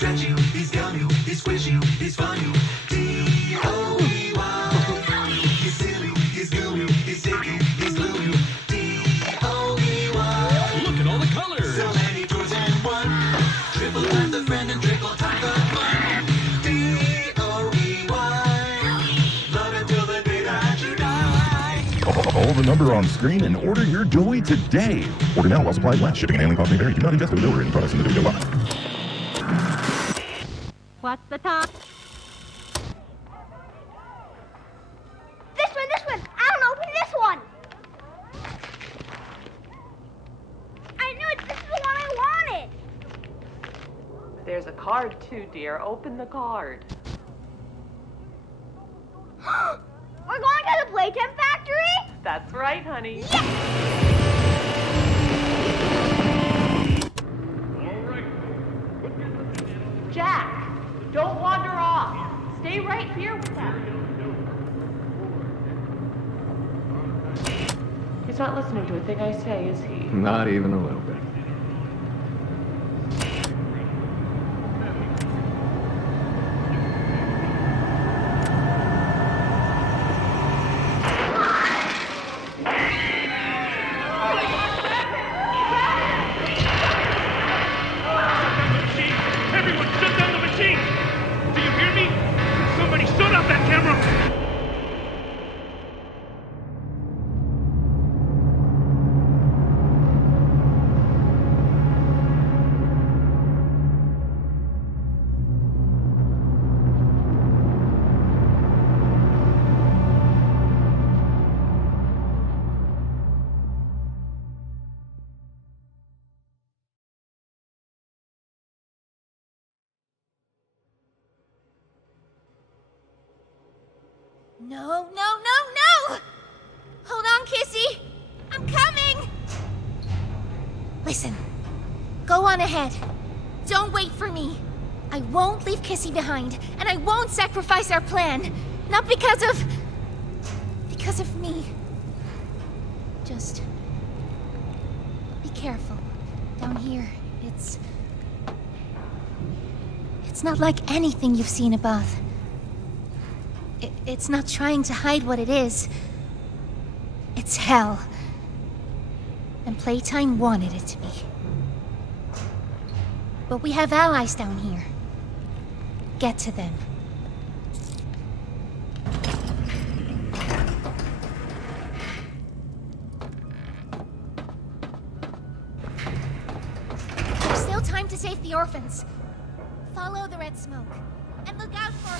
stretch you, he's gum you, he squish you, he's fun you. D-O-E-Y. He's silly, he's glue you, he's sticky, he's glue you. D-O-E-Y. Look at all the colors. So many toys and one. Triple times the friend and triple times the fun. D-O-E-Y. Love it till the day that you die. Call the number on screen and order your Joey today. Order now while supplies last. Shipping and handling costs may vary. Do not ingest or deliver any products in the video box. What's the time? This one! I don't open this one! I knew it! This is the one I wanted! There's a card too, dear. Open the card. We're going to the Playtime factory? That's right, honey. Yes! Jack, don't wander off. Stay right here with them. He's not listening to a thing I say, is he? Not even a little bit. Everyone, shut down the machine! Do you hear me? Somebody shut off that camera! No! Hold on, Kissy! I'm coming! Listen, go on ahead. Don't wait for me. I won't leave Kissy behind, and I won't sacrifice our plan. Not because of me. Just be careful. Down here, it's not like anything you've seen above. It's not trying to hide what it is. It's hell. And Playtime wanted it to be. But we have allies down here. Get to them. There's still time to save the orphans. Follow the red smoke. And look out for...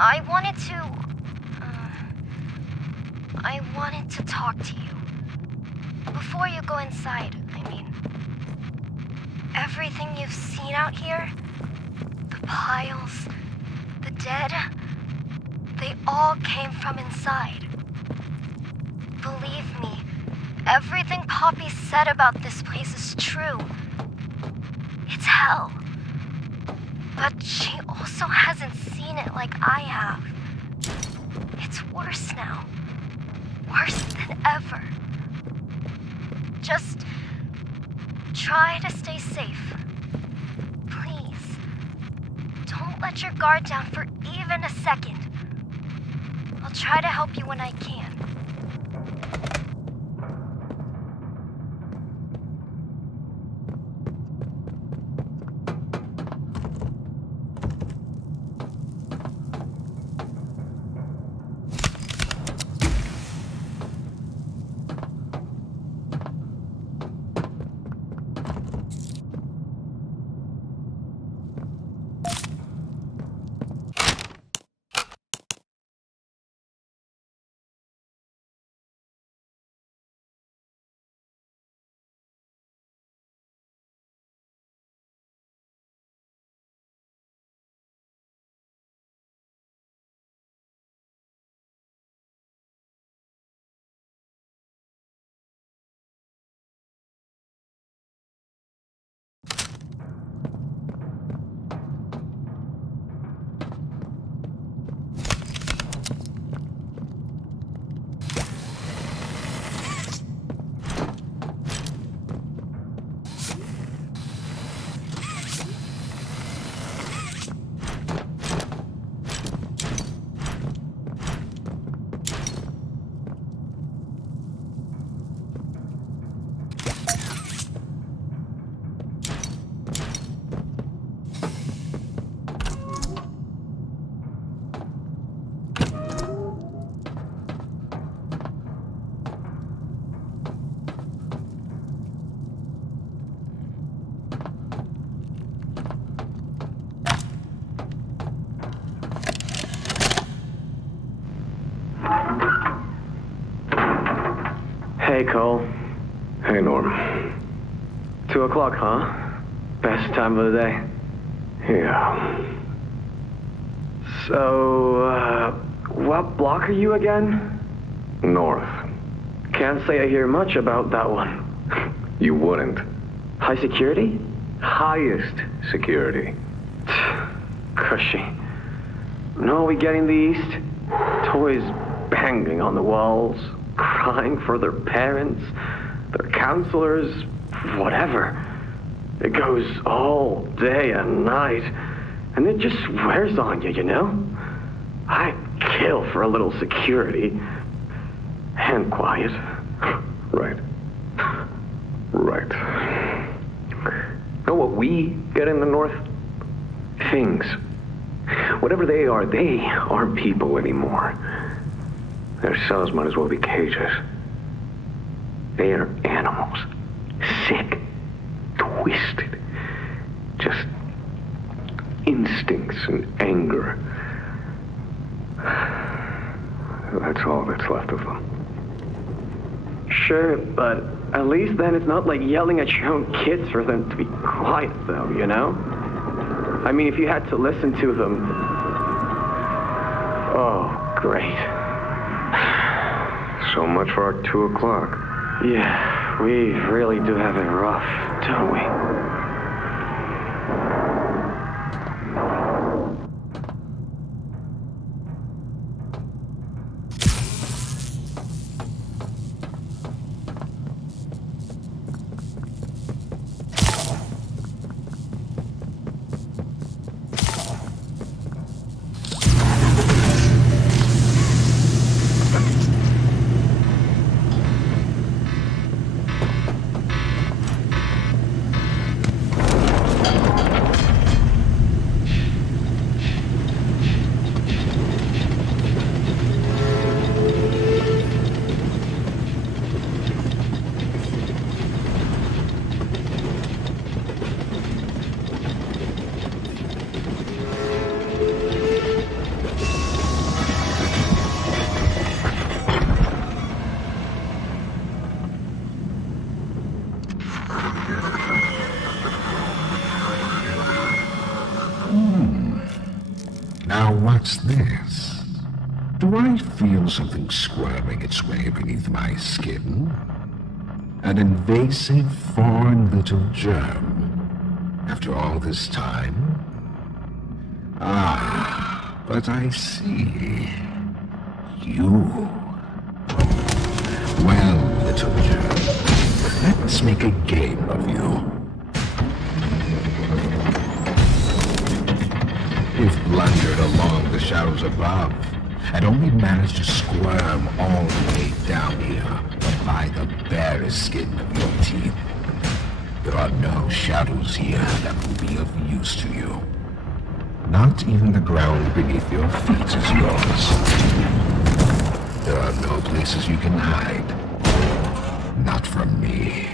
I wanted to talk to you. Before you go inside, I mean. Everything you've seen out here, the piles, the dead, they all came from inside. Believe me, everything Poppy said about this place is true. It's hell. But she also hasn't seen it like I have. It's worse now. Worse than ever. Just try to stay safe. Please. Don't let your guard down for even a second. I'll try to help you when I can. Hey, Cole. Hey, Norm. 2 o'clock, huh? Best time of the day. Yeah. So, what block are you again? North. Can't say I hear much about that one. You wouldn't. High security? Highest security. Cushy. No, we get in the east. Toys banging on the walls, crying for their parents, their counselors, whatever. It goes all day and night, and it just wears on you, you know? I'd kill for a little security. And quiet. Right. Right. Know what we get in the North? Things. Whatever they aren't people anymore. Their cells might as well be cages. They are animals. Sick. Twisted. Just instincts and anger. That's all that's left of them. Sure, but at least then it's not like yelling at your own kids for them to be quiet, though, you know? I mean, if you had to listen to them... Oh, great. So much for our 2 o'clock. Yeah, we really do have it rough, don't we? What's this? Do I feel something squirming its way beneath my skin? An invasive foreign little germ. After all this time? Ah, but I see. You. Well, little germ, let's make a game of you. We've blundered along the shadows above, and only managed to squirm all the way down here by the barest skin of your teeth. There are no shadows here that will be of use to you. Not even the ground beneath your feet is yours. There are no places you can hide. Not from me.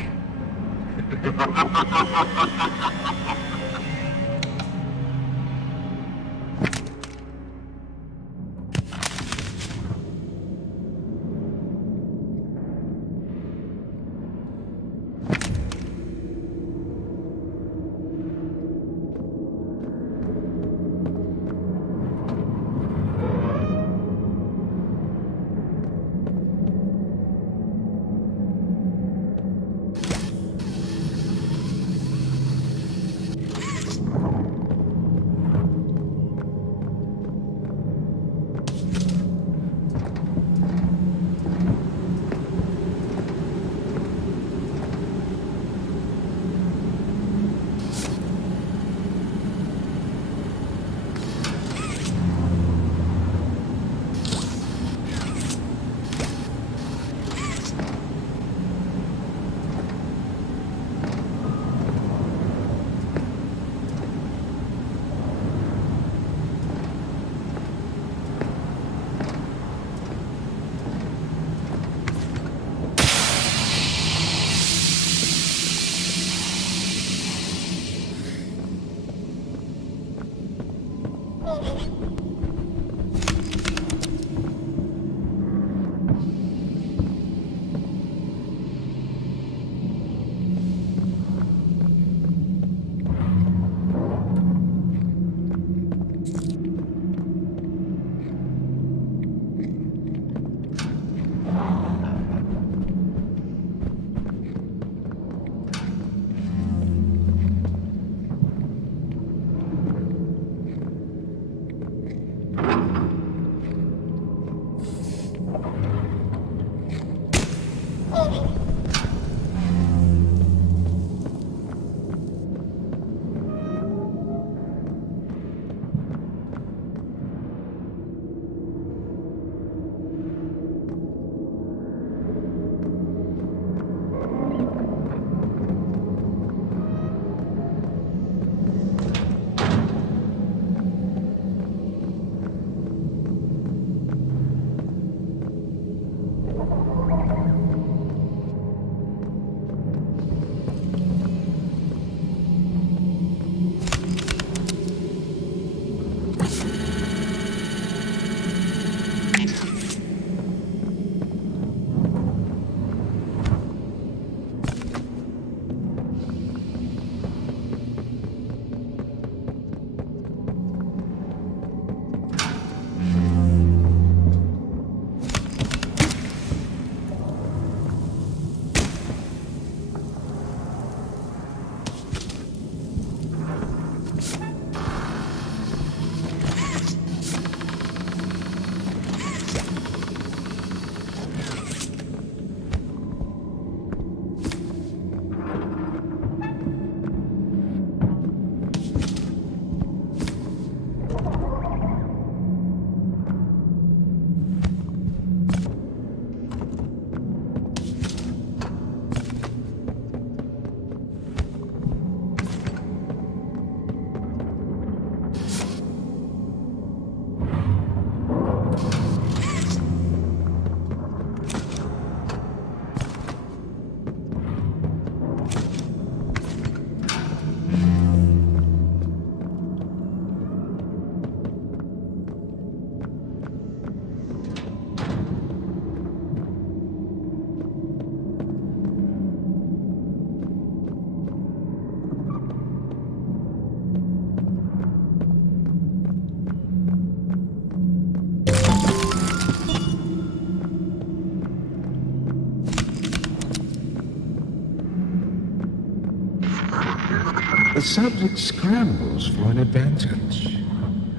subject scrambles for an advantage.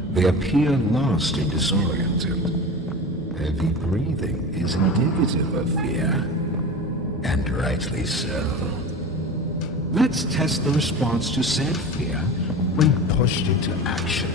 They appear lost and disoriented. Heavy breathing is indicative of fear, and rightly so. Let's test the response to said fear when pushed into action.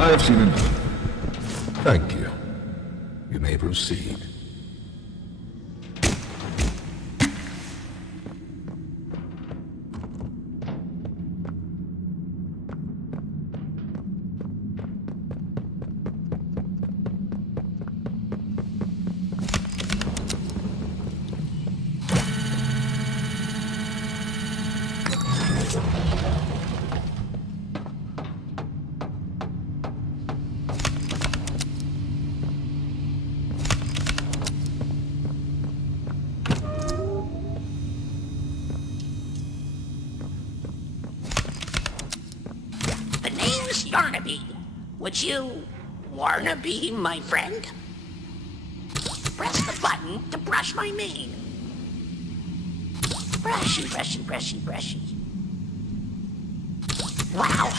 I've seen enough. Thank you. You may proceed. Would you wanna be my friend? Press the button to brush my mane. Brushy, brushy, brushy, brushy. Wow,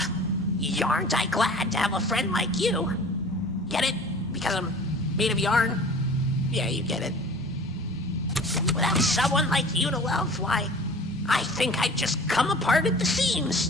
yarn't I glad to have a friend like you. Get it? Because I'm made of yarn? Yeah, you get it. Without someone like you to love, why, I think I'd just come apart at the seams.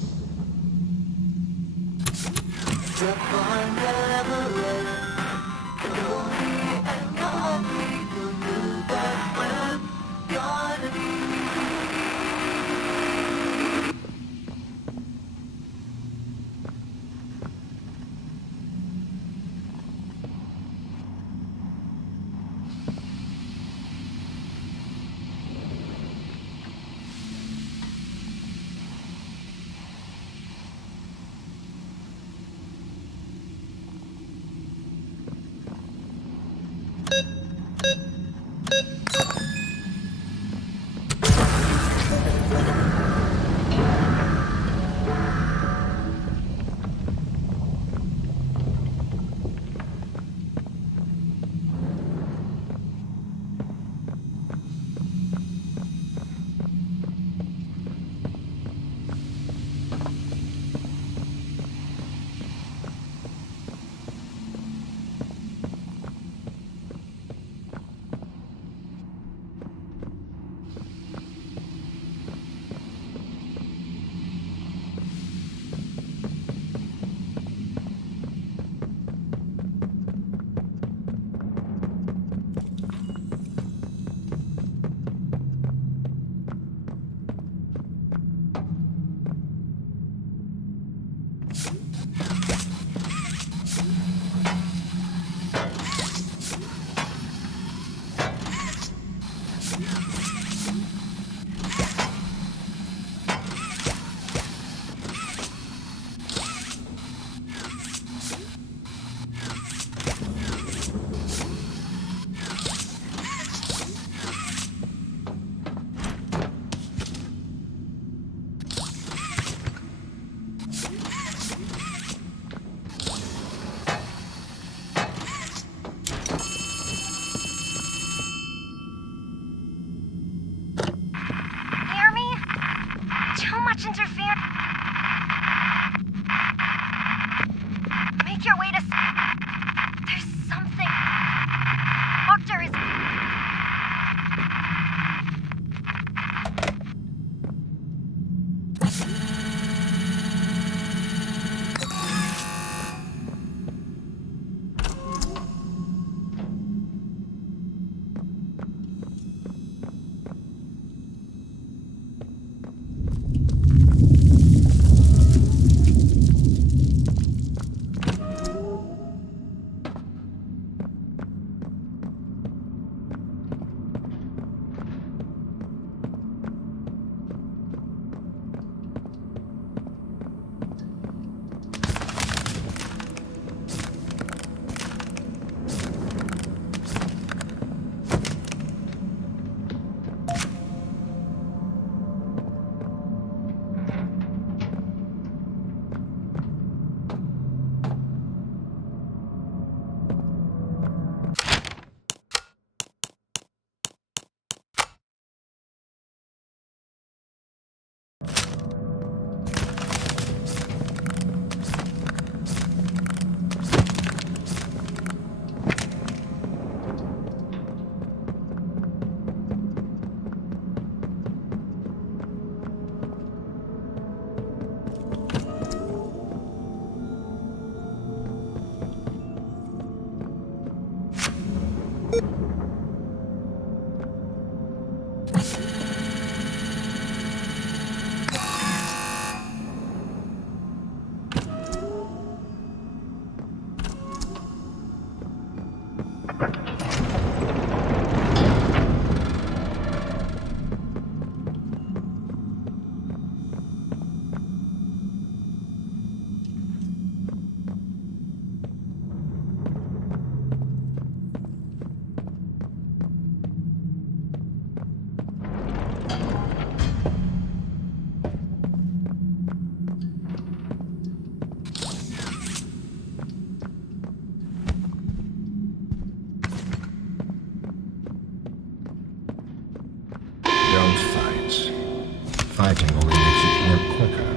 Fighting only makes it work quicker.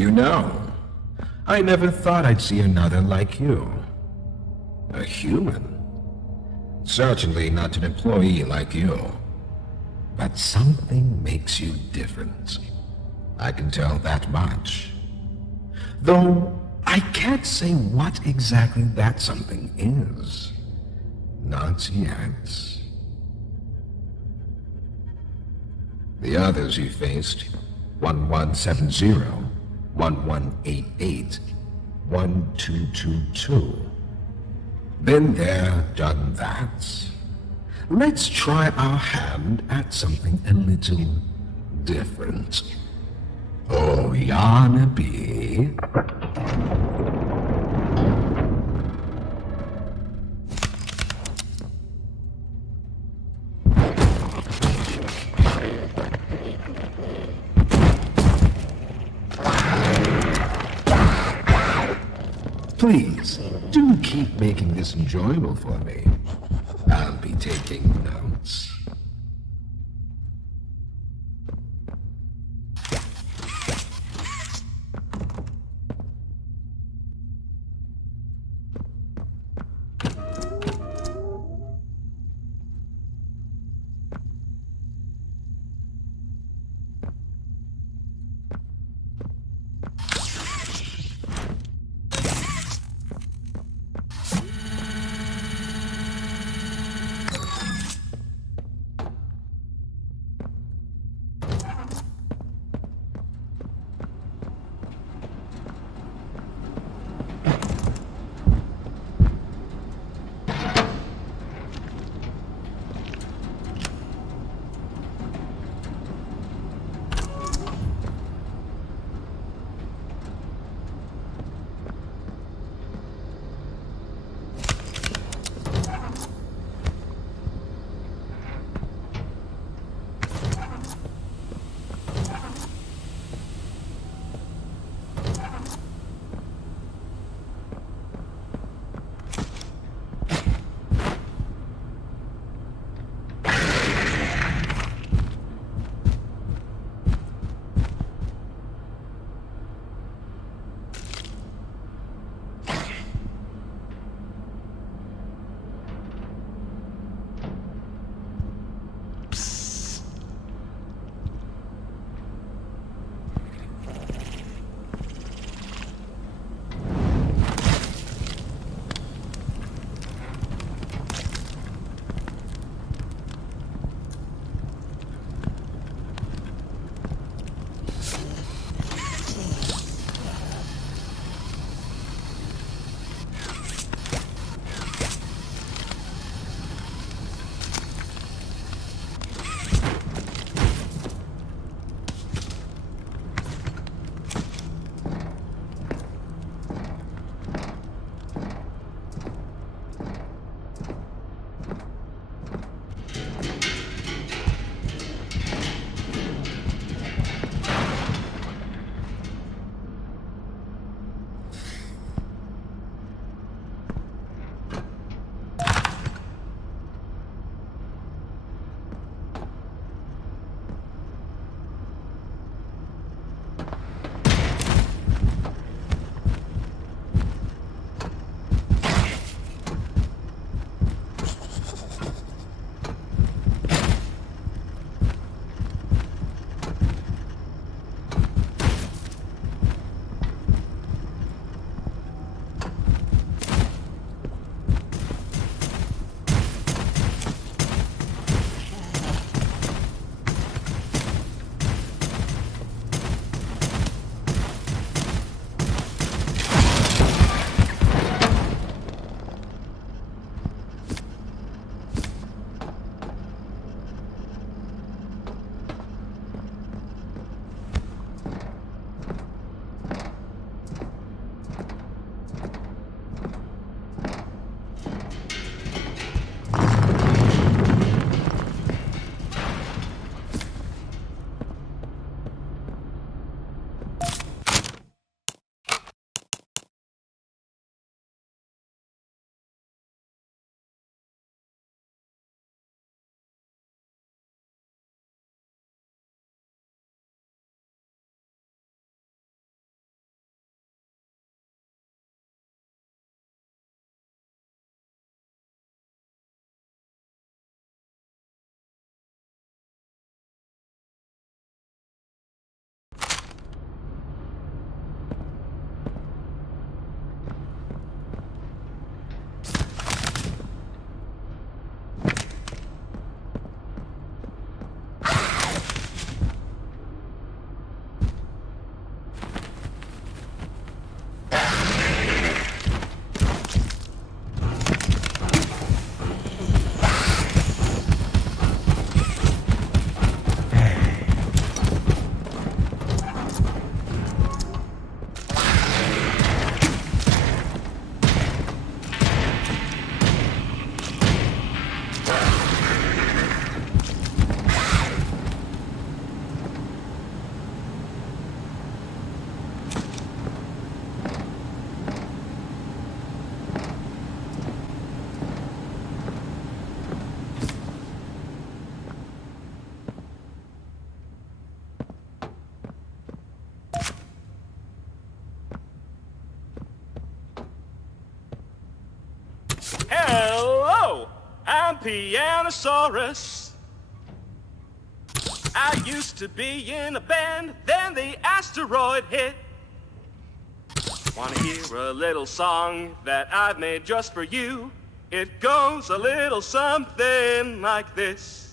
You know, I never thought I'd see another like you. A human. Certainly not an employee like you. But something makes you different. I can tell that much. Though I can't say what exactly that something is. Not yet. The others you faced, 1170, 1188, 1222. Been there, done that. Let's try our hand at something a little different. Oh, Yarnaby. Please, do keep making this enjoyable for me. I'll be taking notes. Hello, I'm Pianosaurus. I used to be in a band, then the asteroid hit. Wanna hear a little song that I've made just for you? It goes a little something like this.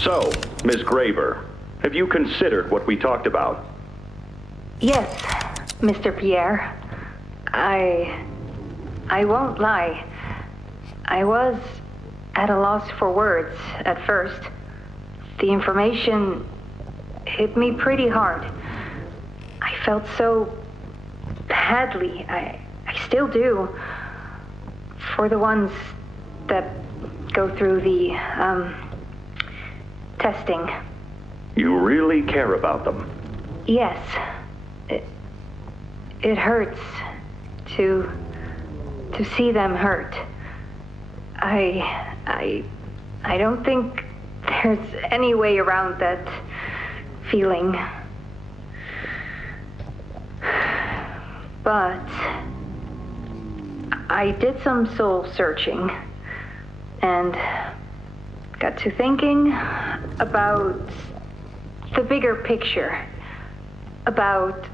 So, Miss Graver, have you considered what we talked about? Yes, Mr. Pierre. I won't lie. I was at a loss for words at first. The information hit me pretty hard. I felt so badly. I still do. For the ones that go through the, testing. You really care about them? Yes. It hurts to see them hurt. I don't think there's any way around that feeling. But I did some soul searching and got to thinking about the bigger picture, about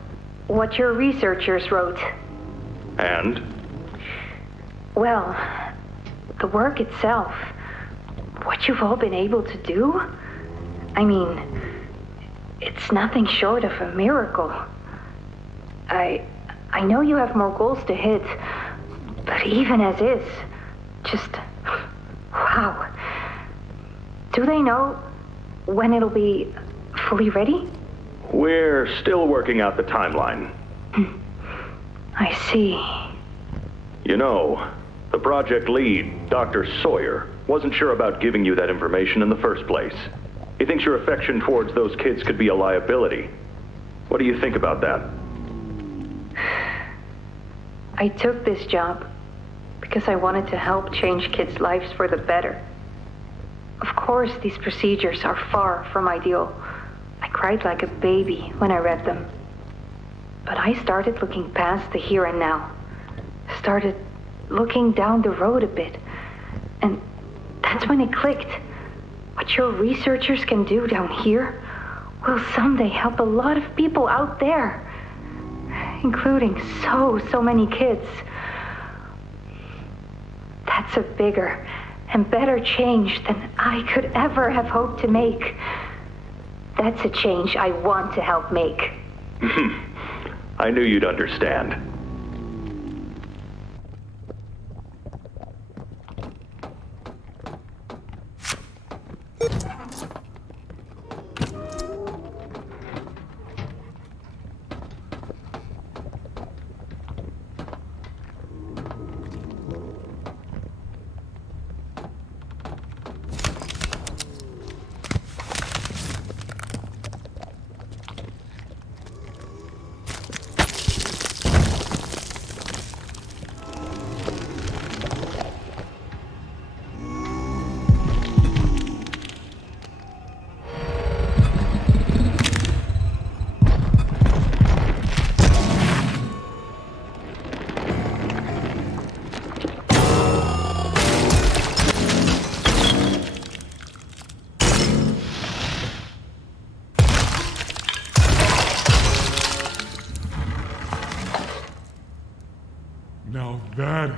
what your researchers wrote. And? Well, the work itself, what you've all been able to do, I mean, it's nothing short of a miracle. I know you have more goals to hit, but even as is, just, wow. Do they know when it'll be fully ready? We're still working out the timeline. I see. You know, the project lead, Dr. Sawyer, wasn't sure about giving you that information in the first place. He thinks your affection towards those kids could be a liability. What do you think about that? I took this job because I wanted to help change kids' lives for the better. Of course, these procedures are far from ideal. I cried like a baby when I read them. But I started looking past the here and now. Started looking down the road a bit. And that's when it clicked. What your researchers can do down here will someday help a lot of people out there. Including so many kids. That's a bigger and better change than I could ever have hoped to make. That's a change I want to help make. I knew you'd understand.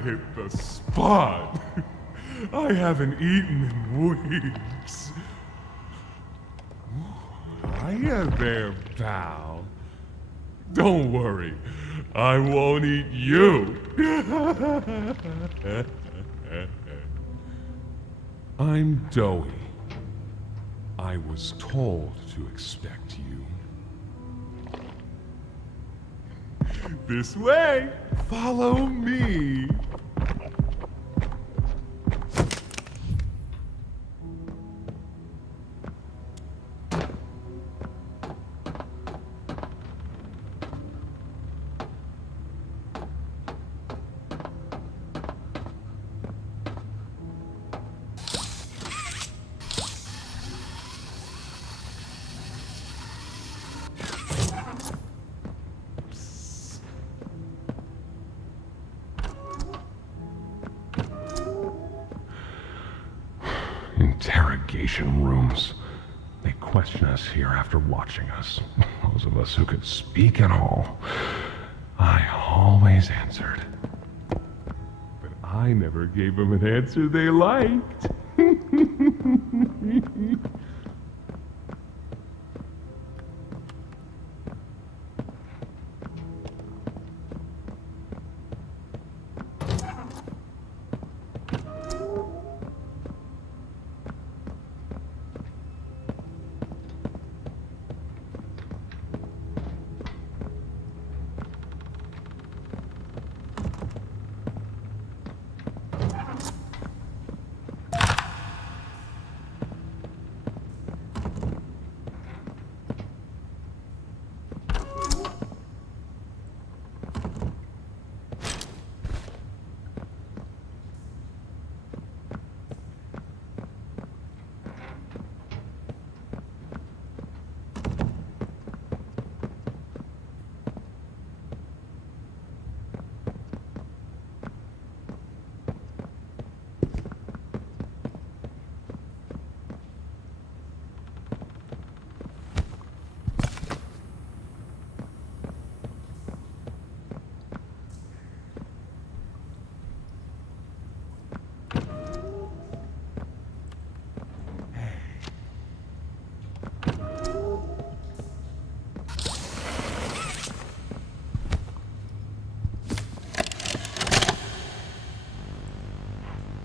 hit the spot. I haven't eaten in weeks. Hiya there, pal. Don't worry, I won't eat you. I'm Doughy. I was told to expect you. This way! Follow me! Interrogation rooms. They question us here after watching us. Those of us who could speak at all. I always answered. But I never gave them an answer they liked.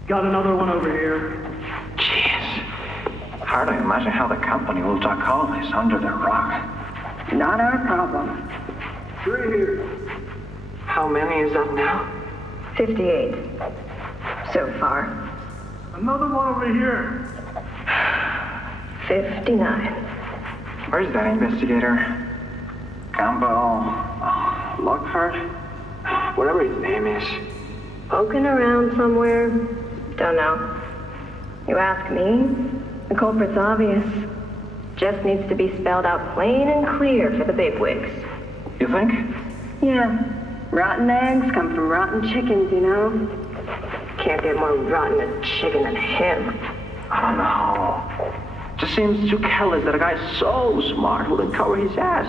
Got another one over here. Jeez. Hard to imagine how the company will duck all this under the rock. Not our problem. 3 here. How many is that now? 58. So far. Another one over here. 59. Where's that investigator? Campbell... Lockhart? Whatever his name is. Poking around somewhere. Don't know. You ask me, the culprit's obvious. Just needs to be spelled out plain and clear for the bigwigs. You think? Yeah. Rotten eggs come from rotten chickens, you know? Can't get more rotten a chicken than him. I don't know. Just seems too careless that a guy so smart wouldn't cover his ass.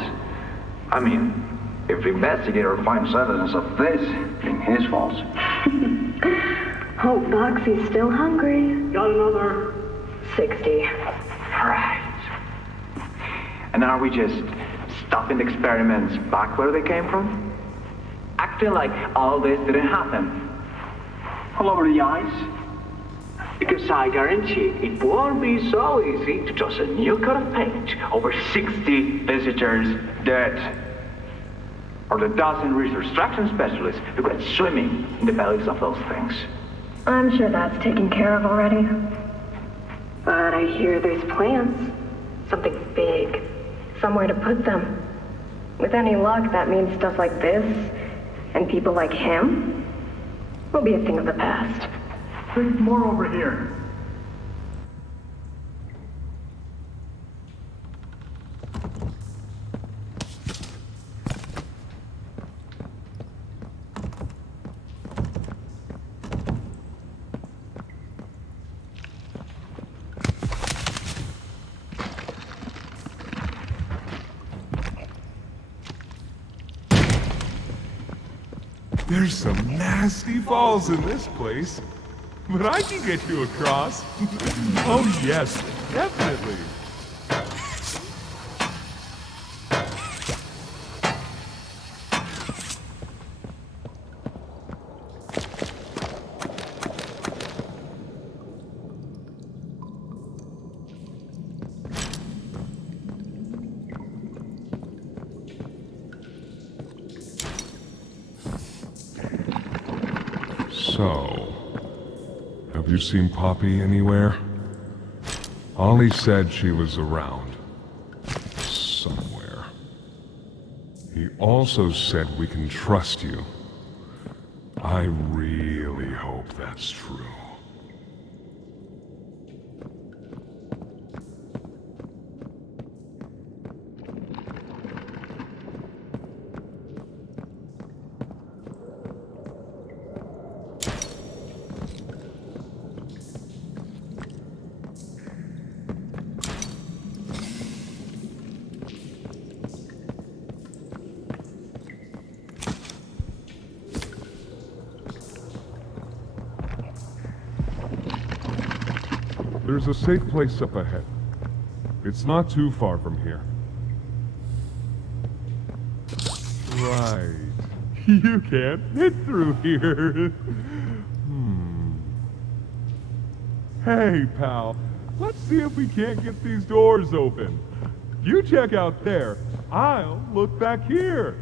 I mean, if the investigator finds evidence of this, being his fault. Hope Boxy's still hungry. Got another. 60. Right. And are we just stopping the experiments back where they came from? Acting like all this didn't happen. All over the ice. Because I guarantee it won't be so easy To toss a new coat of paint over 60 visitors dead. Or the dozen research extraction specialists who got swimming in the bellies of those things. I'm sure that's taken care of already. But I hear there's plans. Something big. Somewhere to put them. With any luck, that means stuff like this, and people like him, will be a thing of the past. There's more over here. There's some nasty falls in this place. But I can get you across. Oh yes, definitely. So, have you seen Poppy anywhere? Ollie said she was around. Somewhere. He also said we can trust you. I really hope that's true. There's a safe place up ahead. It's not too far from here. Right. You can't fit through here. Hey, pal. Let's see if we can't get these doors open. You check out there. I'll look back here.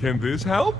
Can this help?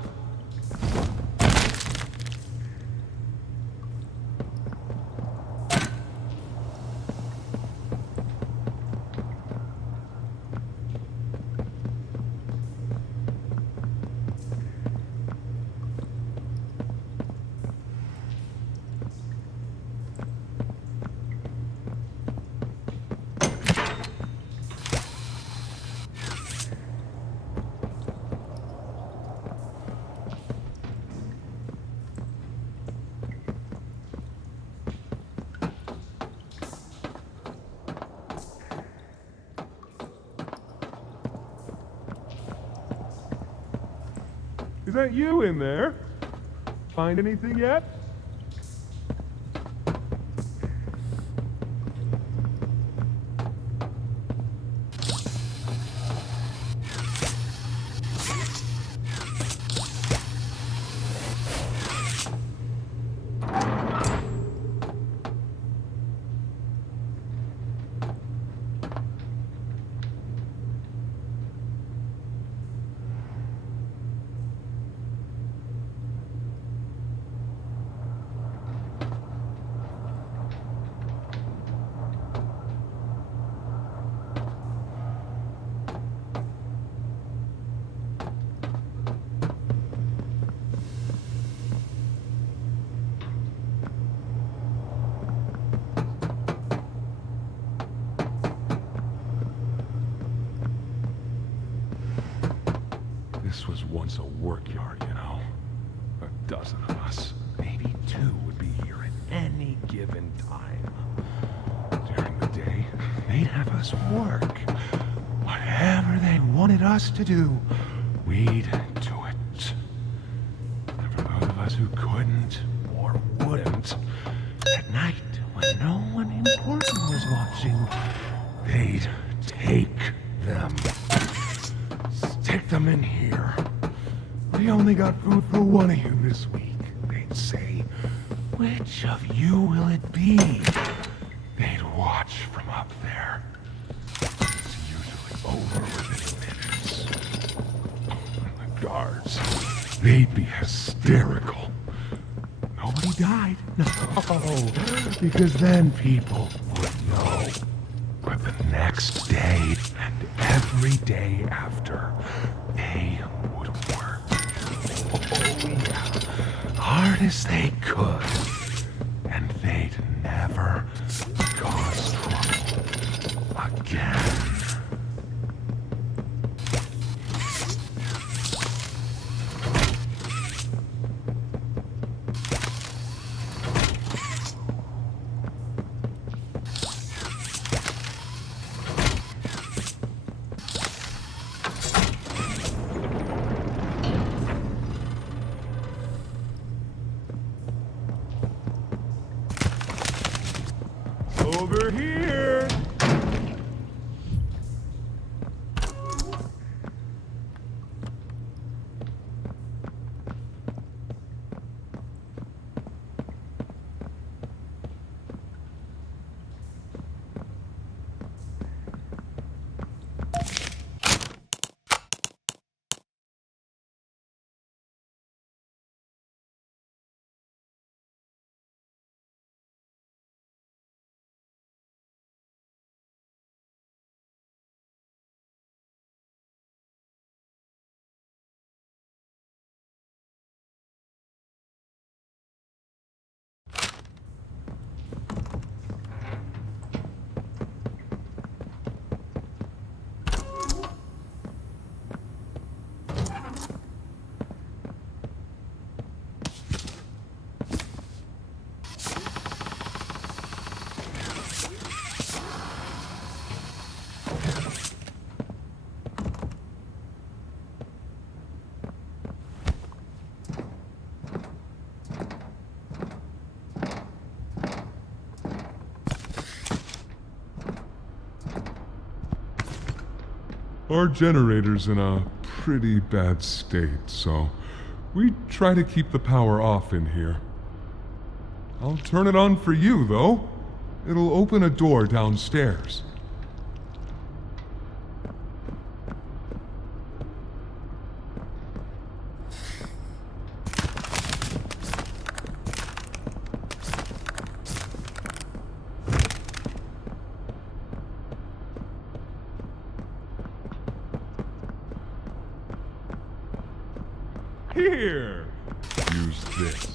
Is that you in there? Find anything yet? This was once a work yard, you know. A dozen of us, maybe two, would be here at any given time. During the day, they'd have us work. Whatever they wanted us to do, we'd do it. And for those of us who couldn't or wouldn't, at night, when no one important was watching, they'd take them. Stick them in here. We only got food for one of you this week. They'd say, which of you will it be? They'd watch from up there. It's usually over within minutes. And the guards, they'd be hysterical. died? No, because then people would know. But the next day and every day after, they would work. Oh yeah, hard as they could. And they'd never cause trouble again. Over here! Our generator's in a pretty bad state, so we try to keep the power off in here. I'll turn it on for you, though. It'll open a door downstairs. Here! Use this.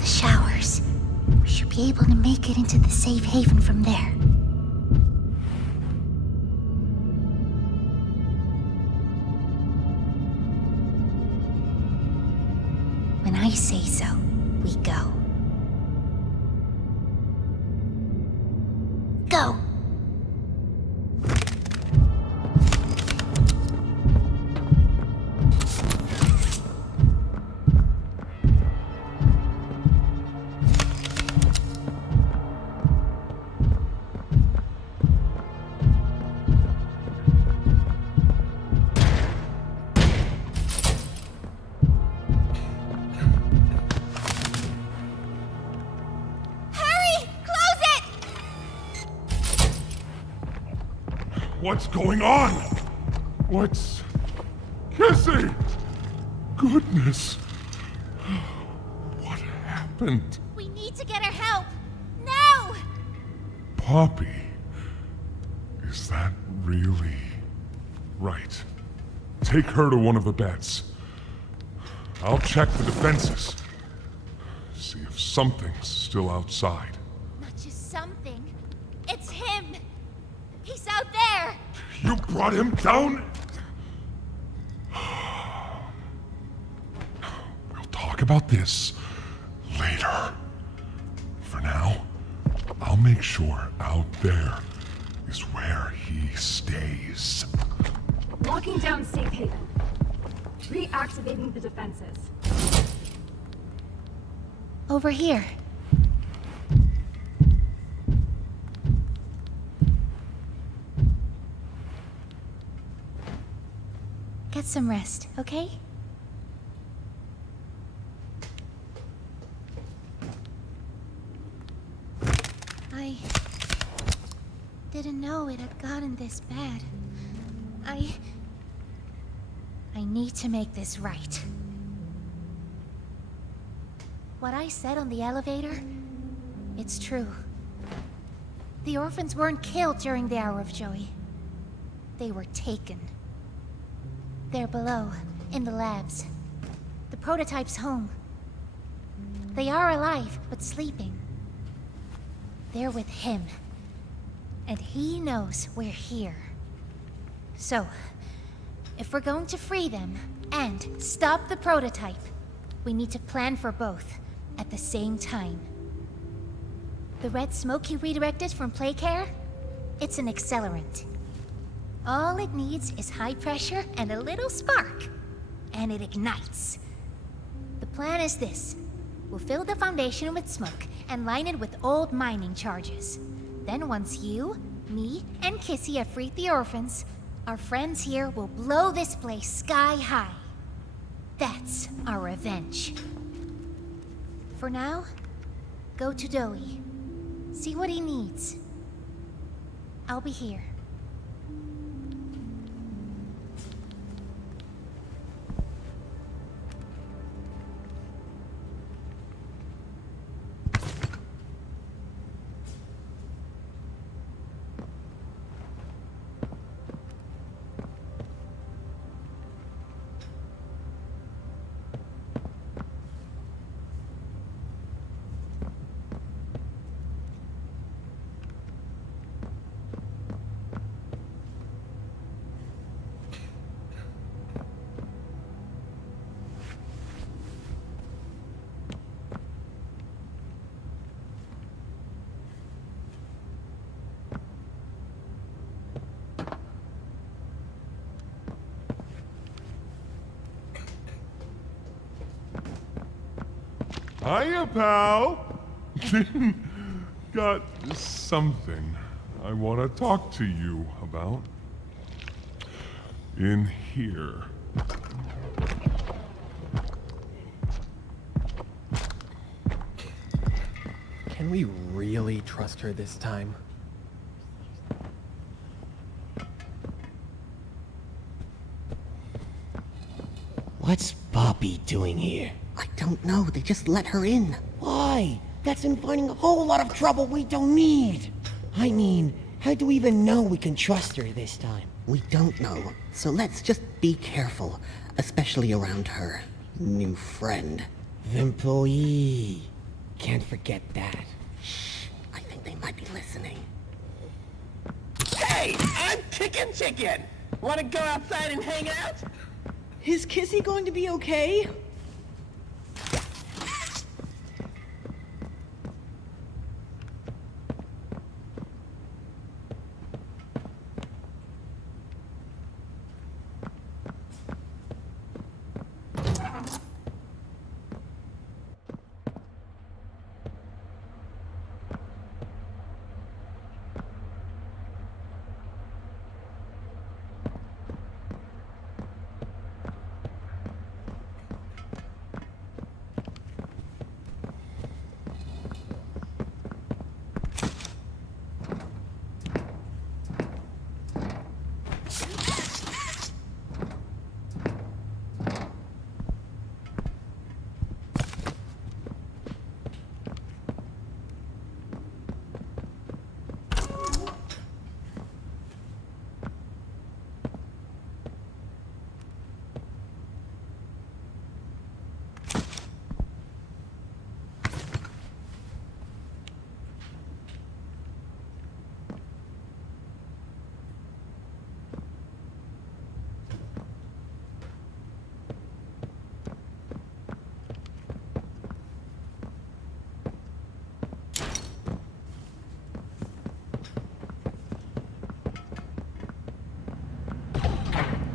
the showers. We should be able to make it into the safe haven from there. When I say so, we go. Go! What's going on? What's... Kissy! Goodness. What happened? We need to get her help. Now! Poppy. Is that really... Right. Take her to one of the beds. I'll check the defenses. See if something's still outside. Not just something. It's him! He's out there! You brought him down? We'll talk about this later. For now, I'll make sure out there is where he stays. Locking down safe haven. Reactivating the defenses. Over here. Get some rest, okay? I didn't know it had gotten this bad. I need to make this right. What I said on the elevator, it's true. The orphans weren't killed during the Hour of Joy. They were taken. They're below, in the labs. The prototype's home. They are alive, but sleeping. They're with him. And he knows we're here. So, if we're going to free them, and stop the prototype, we need to plan for both, at the same time. The red smoke he redirected from Playcare? It's an accelerant. All it needs is high pressure and a little spark, and it ignites. The plan is this. We'll fill the foundation with smoke and line it with old mining charges. Then once you, me, and Kissy have freed the orphans, our friends here will blow this place sky high. That's our revenge. For now, go to Doey. See what he needs. I'll be here. Hiya, pal! Got something I want to talk to you about. In here. Can we really trust her this time? What's Poppy doing here? I don't know. They just let her in. Why? That's inviting a whole lot of trouble we don't need. I mean, how do we even know we can trust her this time? We don't know. So let's just be careful, especially around her new friend. The employee. can't forget that. I think they might be listening. Hey, I'm Chicken. Wanna go outside and hang out? Is Kissy going to be okay?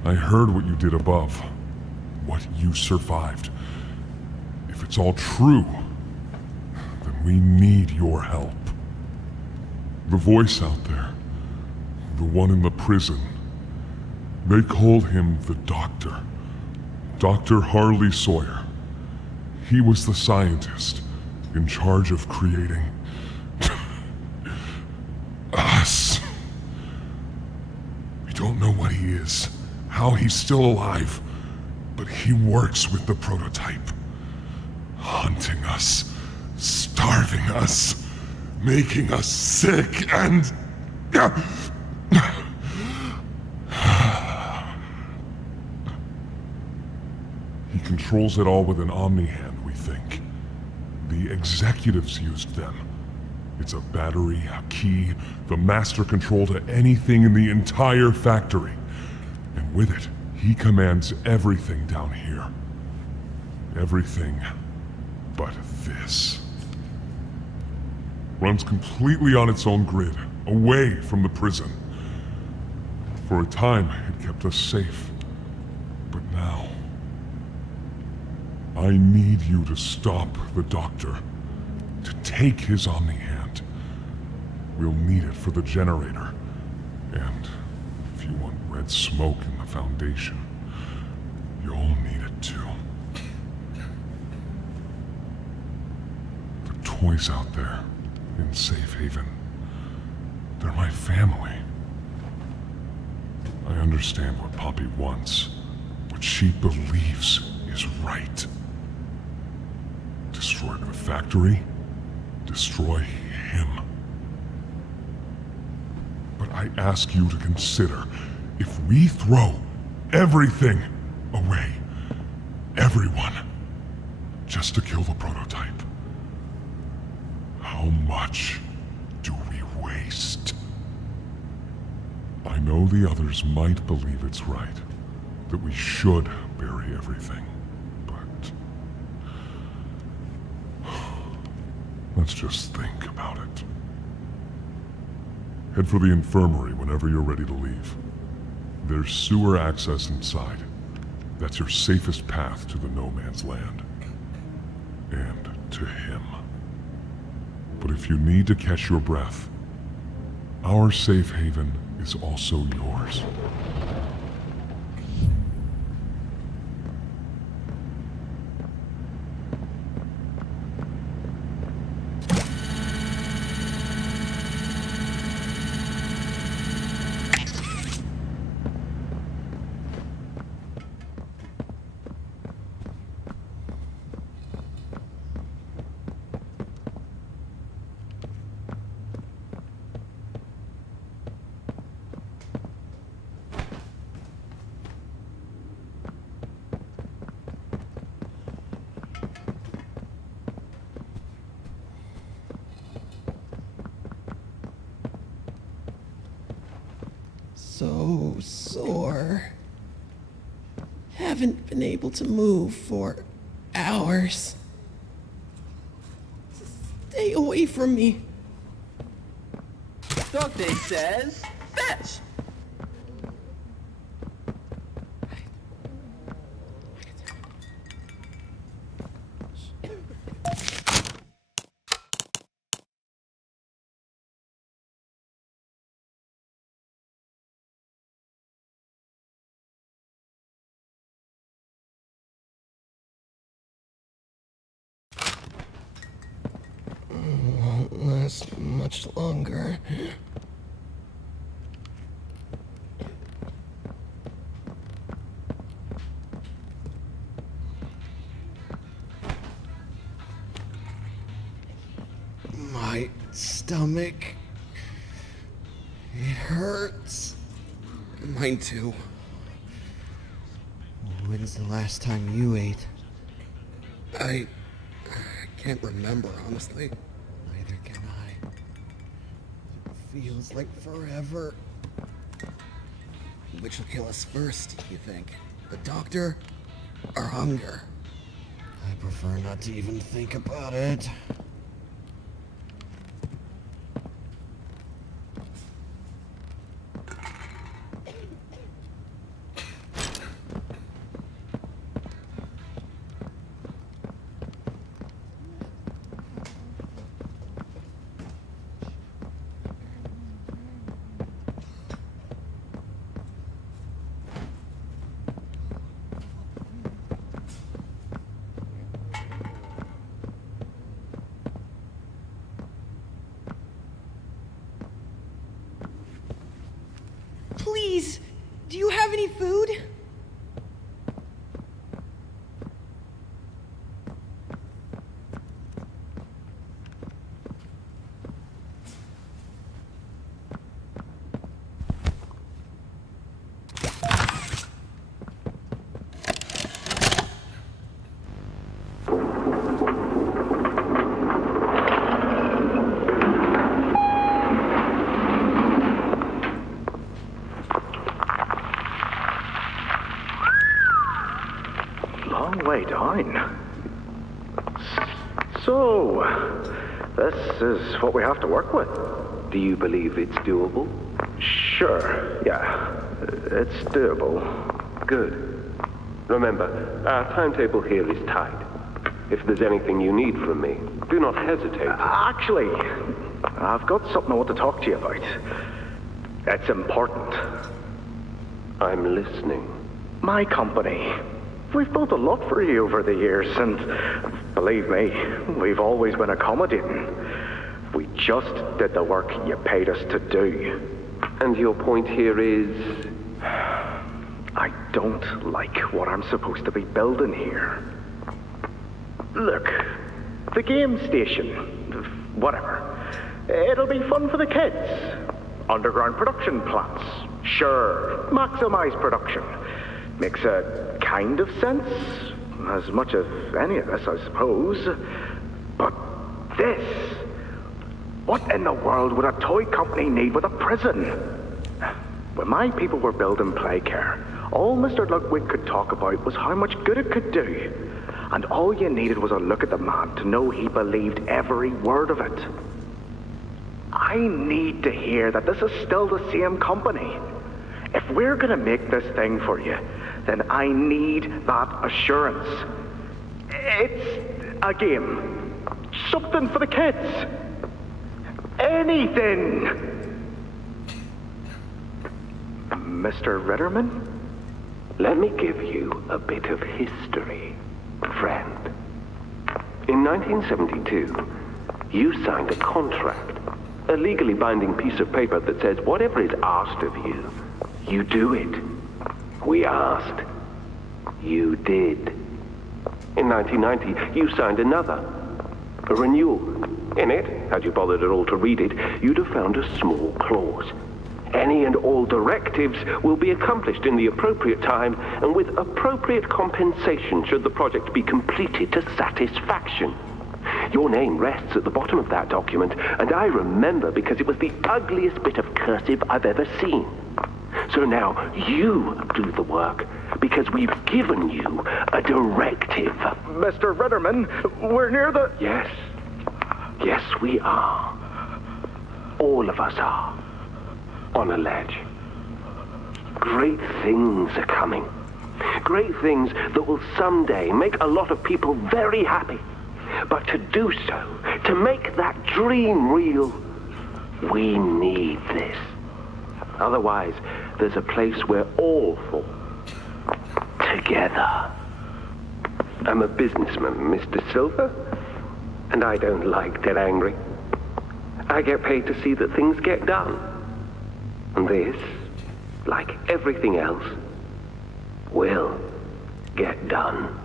I heard what you did above. What you survived. If it's all true, then we need your help. The voice out there, the one in the prison, they called him the Doctor. Dr. Harley Sawyer. He was the scientist in charge of creating us. We don't know what he is, how he's still alive, but he works with the prototype. Hunting us, starving us, making us sick, and... He controls it all with an Omni-Hand, we think. The executives used them. It's a battery, a key, the master control to anything in the entire factory. And with it, he commands everything down here. Everything but this. Runs completely on its own grid, away from the prison. For a time, it kept us safe. But now... I need you to stop the Doctor. To take his Omni-Hand. We'll need it for the generator. And if you want red smoke in the Foundation, you'll need it too. The toys out there in Safe Haven, they're my family. I understand what Poppy wants, what she believes is right. Destroy the factory, destroy him. But I ask you to consider, if we throw everything away, everyone, just to kill the prototype, how much do we waste? I know the others might believe it's right, that we should bury everything, but... let's just think about it. Head for the infirmary whenever you're ready to leave. There's sewer access inside. That's your safest path to the no man's land. And to him. But if you need to catch your breath, our safe haven is also yours. so sore. Haven't been able to move for hours. Stay away from me. Doctor says, fetch! Won't last much longer. My stomach. It hurts. Mine too. When's the last time you ate? I can't remember, honestly. Neither can I. It feels like forever. Which will kill us first, you think? The doctor or hunger? I prefer not to even think about it. Please, do you have any food? Way down. So, this is what we have to work with. Do you believe it's doable? Sure, yeah. It's doable. Good. Remember, our timetable here is tight. If there's anything you need from me, do not hesitate. Actually, I've got something I want to talk to you about. It's important. I'm listening. My company. We've built a lot for you over the years, and believe me, we've always been accommodating. We just did the work you paid us to do. And your point here is? I don't like what I'm supposed to be building here. Look, the game station, whatever, it'll be fun for the kids. Underground production plants, sure, maximize production. Makes a kind of sense, as much as any of this, I suppose. But this, what in the world would a toy company need with a prison? When my people were building Playcare, all Mr. Ludwig could talk about was how much good it could do. And all you needed was a look at the man to know he believed every word of it. I need to hear that this is still the same company. If we're gonna make this thing for you, then I need that assurance. It's a game. Something for the kids. Anything. Mr. Ritterman? Let me give you a bit of history, friend. In 1972, you signed a contract, a legally binding piece of paper that says whatever is asked of you, you do it. We asked. You did. In 1990, you signed another. A renewal. In it, had you bothered at all to read it, you'd have found a small clause. Any and all directives will be accomplished in the appropriate time and with appropriate compensation should the project be completed to satisfaction. Your name rests at the bottom of that document, and I remember because it was the ugliest bit of cursive I've ever seen. So now you do the work, because we've given you a directive. Mr. Ritterman, we're near the... Yes. Yes, we are. All of us are. On a ledge. Great things are coming. Great things that will someday make a lot of people very happy. But to do so, to make that dream real, we need this. Otherwise, there's a place we're all for. Together. I'm a businessman, Mr. Silver, and I don't like to get angry. I get paid to see that things get done. And this, like everything else, will get done.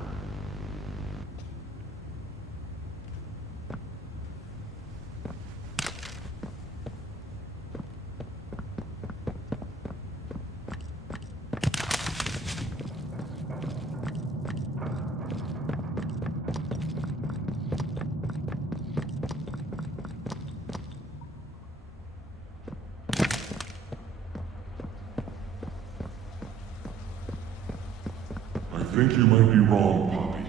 I think you might be wrong, Poppy.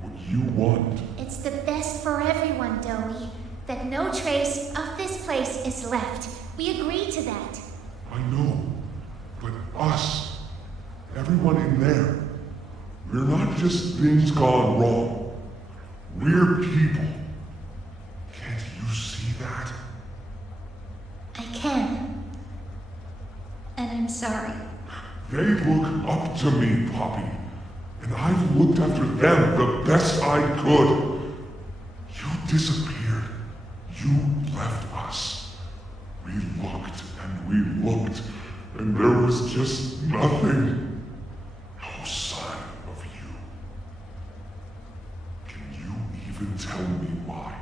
What you want... It's the best for everyone, Dowie. That no trace of this place is left. We agree to that. I know. But us, everyone in there, we're not just things gone wrong. We're people. Can't you see that? I can. And I'm sorry. They look up to me, Poppy. And I've looked after them the best I could. You disappeared. You left us. We looked and we looked, and there was just nothing. No sign of you. Can you even tell me why?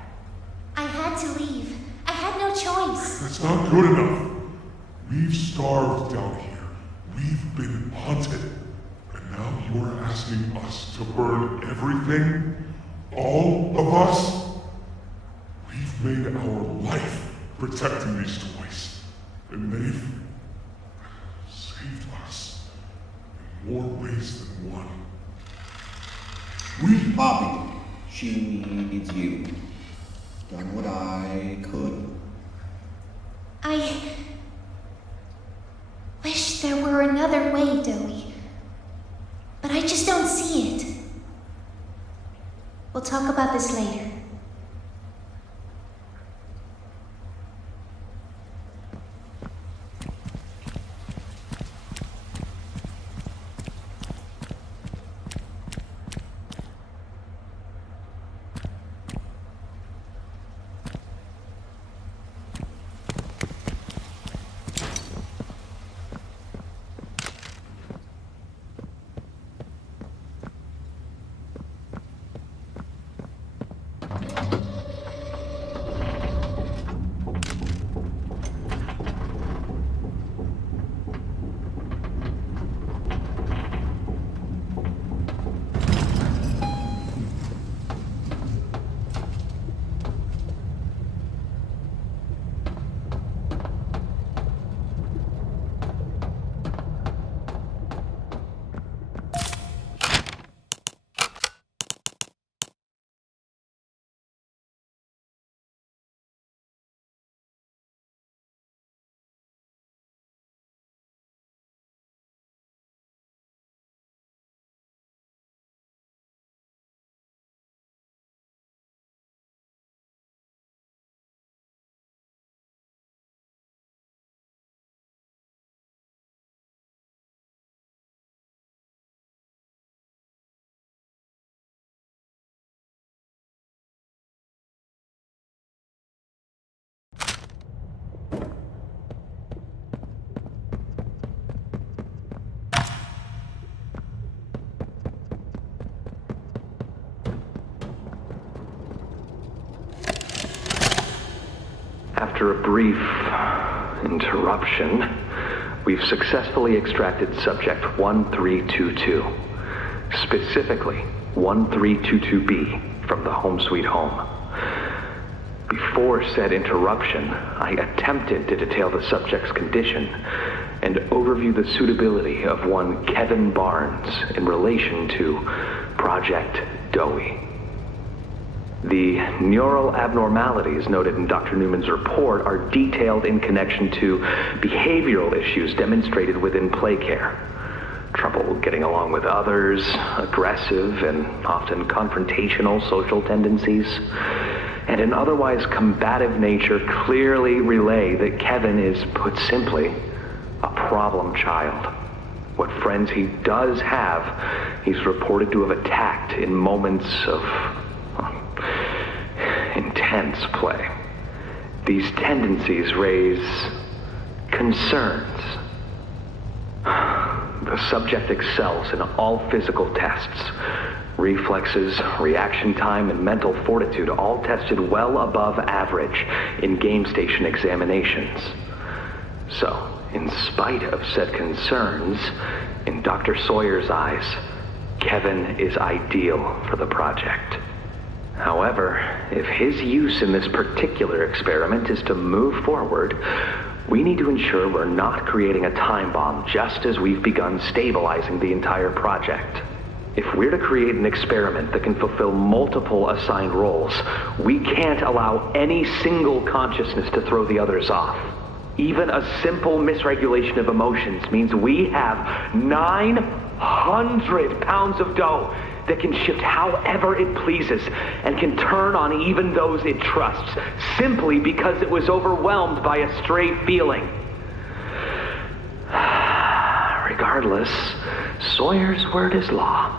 I had to leave. I had no choice. That's not good enough. We've starved down here. We've been haunted. And now you're asking us to burn everything? All of us? We've made our life protecting these toys. And they've saved us in more ways than one. We Poppy. She needs you. Done what I could. I wish there were another way, Dowie. But I just don't see it. We'll talk about this later. After a brief interruption, we've successfully extracted subject 1322, specifically 1322B from the Home Sweet Home. Before said interruption, I attempted to detail the subject's condition and overview the suitability of one Kevin Barnes in relation to Project Dowie. The neural abnormalities noted in Dr. Newman's report are detailed in connection to behavioral issues demonstrated within play care. Trouble getting along with others, aggressive and often confrontational social tendencies, and an otherwise combative nature clearly relay that Kevin is, put simply, a problem child. What friends he does have, he's reported to have attacked in moments of intense play. These tendencies raise concerns. The subject excels in all physical tests. Reflexes, reaction time, and mental fortitude all tested well above average in game station examinations. So, in spite of said concerns, in Dr. Sawyer's eyes, Kevin is ideal for the project. However, if his use in this particular experiment is to move forward, we need to ensure we're not creating a time bomb just as we've begun stabilizing the entire project. If we're to create an experiment that can fulfill multiple assigned roles, we can't allow any single consciousness to throw the others off. Even a simple misregulation of emotions means we have 900 pounds of dough that can shift however it pleases and can turn on even those it trusts, simply because it was overwhelmed by a stray feeling. Regardless, Sawyer's word is law,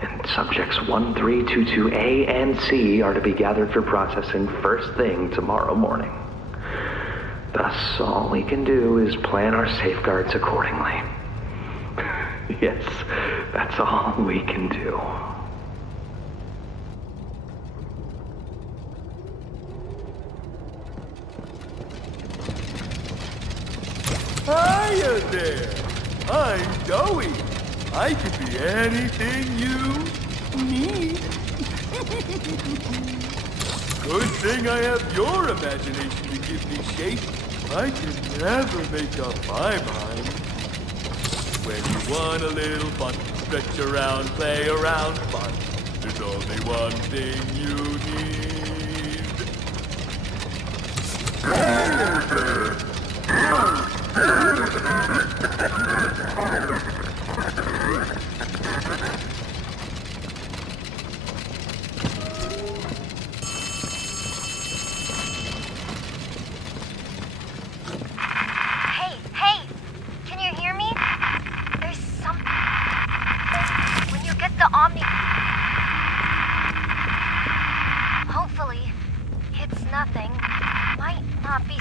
and subjects 1322A and C are to be gathered for processing first thing tomorrow morning. Thus, all we can do is plan our safeguards accordingly. Yes, that's all we can do. Hiya there! I'm Dowie. I can be anything you need. Good thing I have your imagination to give me shape. I can never make up my mind. When you want a little fun, stretch around, play around fun. There's only one thing you Hey, can you hear me? There's something. When you get the Omni... Hopefully, it's nothing. Might not be...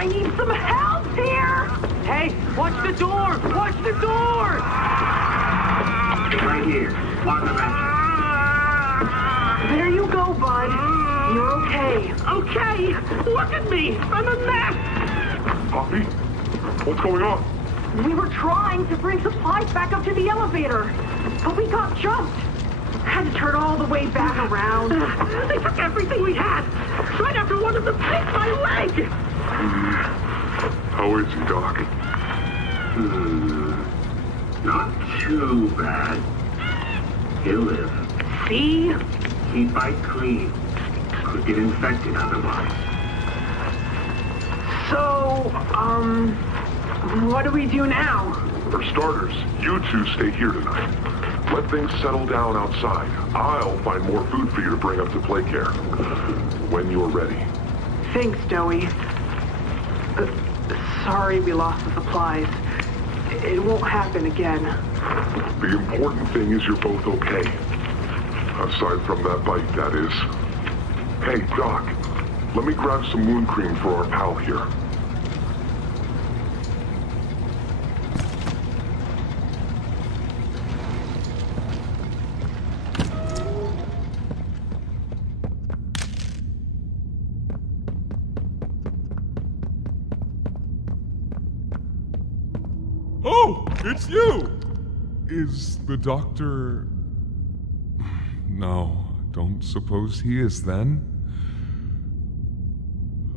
I need some help here! Hey, watch the door! Watch the door! Right here. On the mattress. There you go, bud. You're okay. Okay! Look at me! I'm a mess! Poppy? What's going on? We were trying to bring supplies back up to the elevator, but we got jumped. Had to turn all the way back around. They took everything we had! Right after one of them bit my leg! How is he, Doc? Not too bad. He'll live. See? Keep bite clean. Could get infected otherwise. So, what do we do now? For starters, you two stay here tonight. Let things settle down outside. I'll find more food for you to bring up to play care. When you're ready. Thanks, Joey. Sorry we lost the supplies. It won't happen again. The important thing is you're both okay. Aside from that bite, that is. Hey, Doc, let me grab some wound cream for our pal here. Oh, it's you! Is the doctor... No, don't suppose he is then?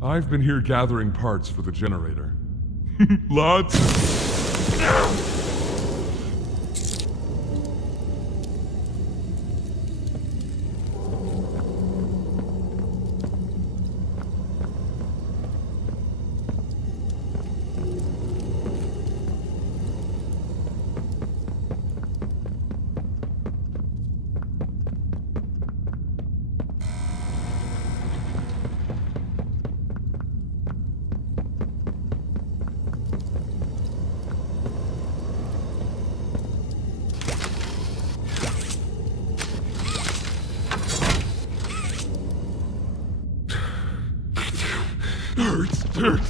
I've been here gathering parts for the generator. Lots. Hurts.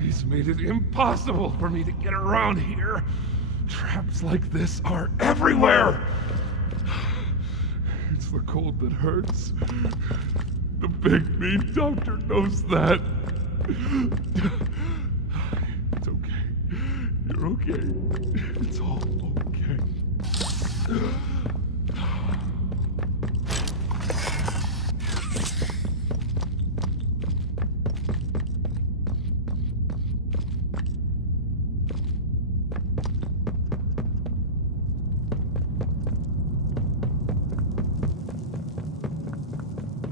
He's made it impossible for me to get around here. Traps like this are everywhere. It's the cold that hurts. The big mean doctor knows that. It's okay. You're okay. It's all okay.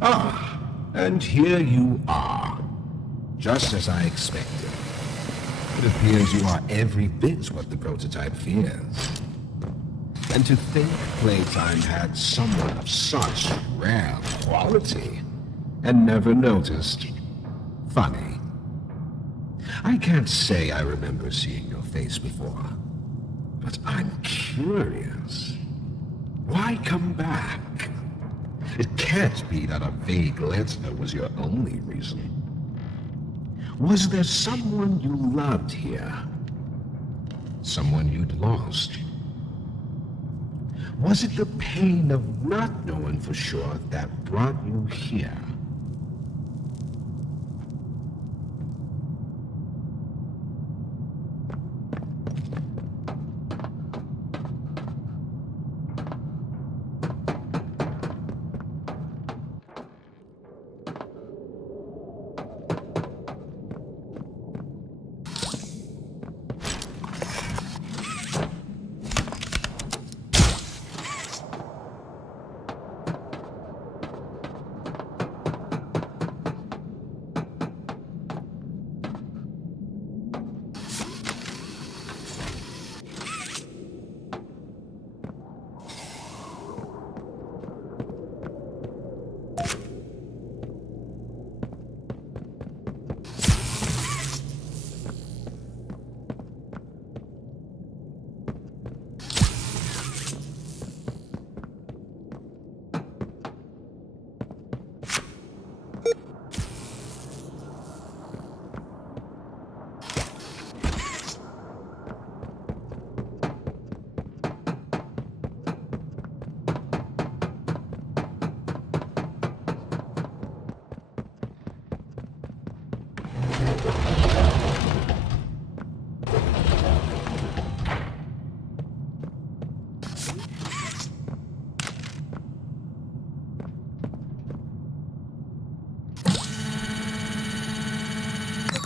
Ah, and here you are. Just as I expected. It appears you are every bit what the prototype fears. And to think Playtime had someone of such rare quality and never noticed. Funny. I can't say I remember seeing your face before, but I'm curious. Why come back? It can't be that a vague letter was your only reason. Was there someone you loved here? Someone you'd lost? Was it the pain of not knowing for sure that brought you here?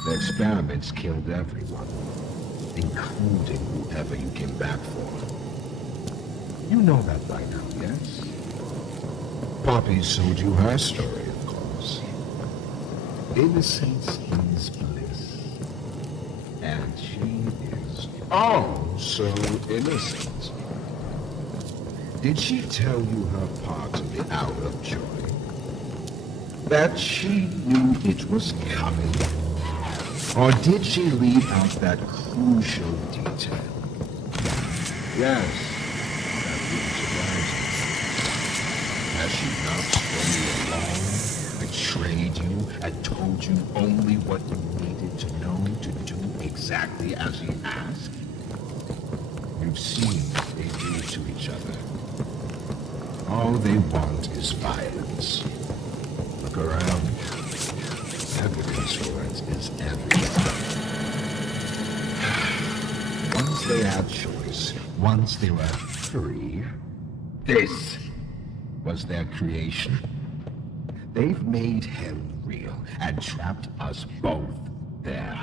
The experiments killed everyone, including whoever you came back for. You know that by now, yes? Poppy showed you her story, of course. Innocence is bliss. And she is oh so innocent. Did she tell you her part of the hour of joy? That she knew it was coming? Or did she leave out that crucial detail? Yes, that didn't surprise me. Has she not strung you along, betrayed you, and told you only what you needed to know to do exactly as he asked? You've seen what they do to each other. All they want is violence. Look around. Evidence for it is everywhere. Once they had choice, once they were free, this was their creation. They've made hell real and trapped us both there.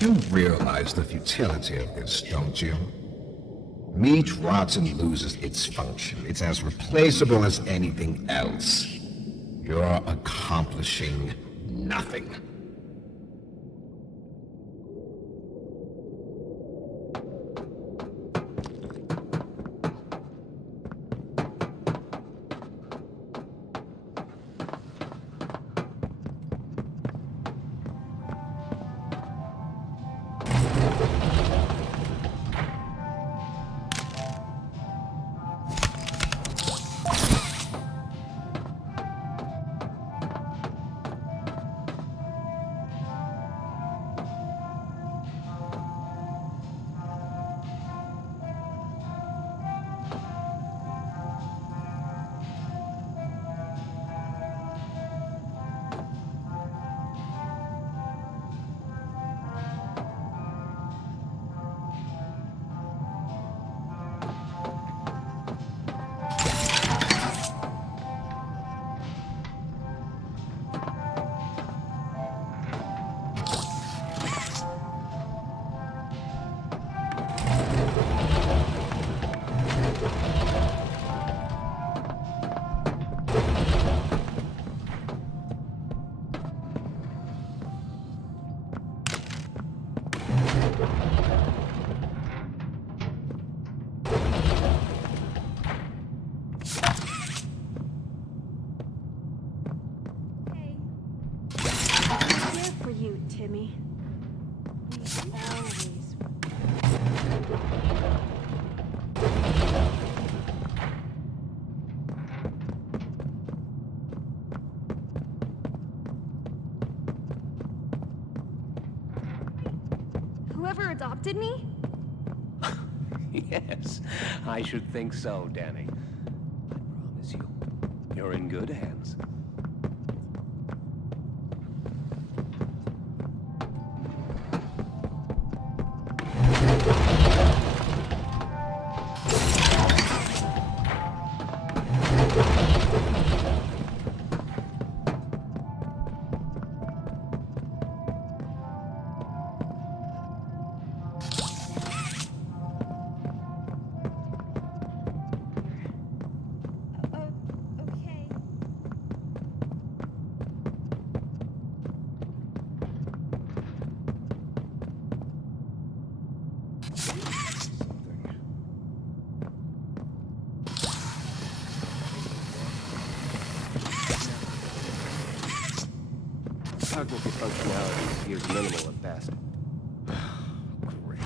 You realize the futility of this, don't you? Meat rots and loses its function. It's as replaceable as anything else. You're accomplishing nothing. Whoever adopted me? Yes, I should think so, Danny. I promise you, you're in good hands. Cognitive functionality appears minimal at best. Great.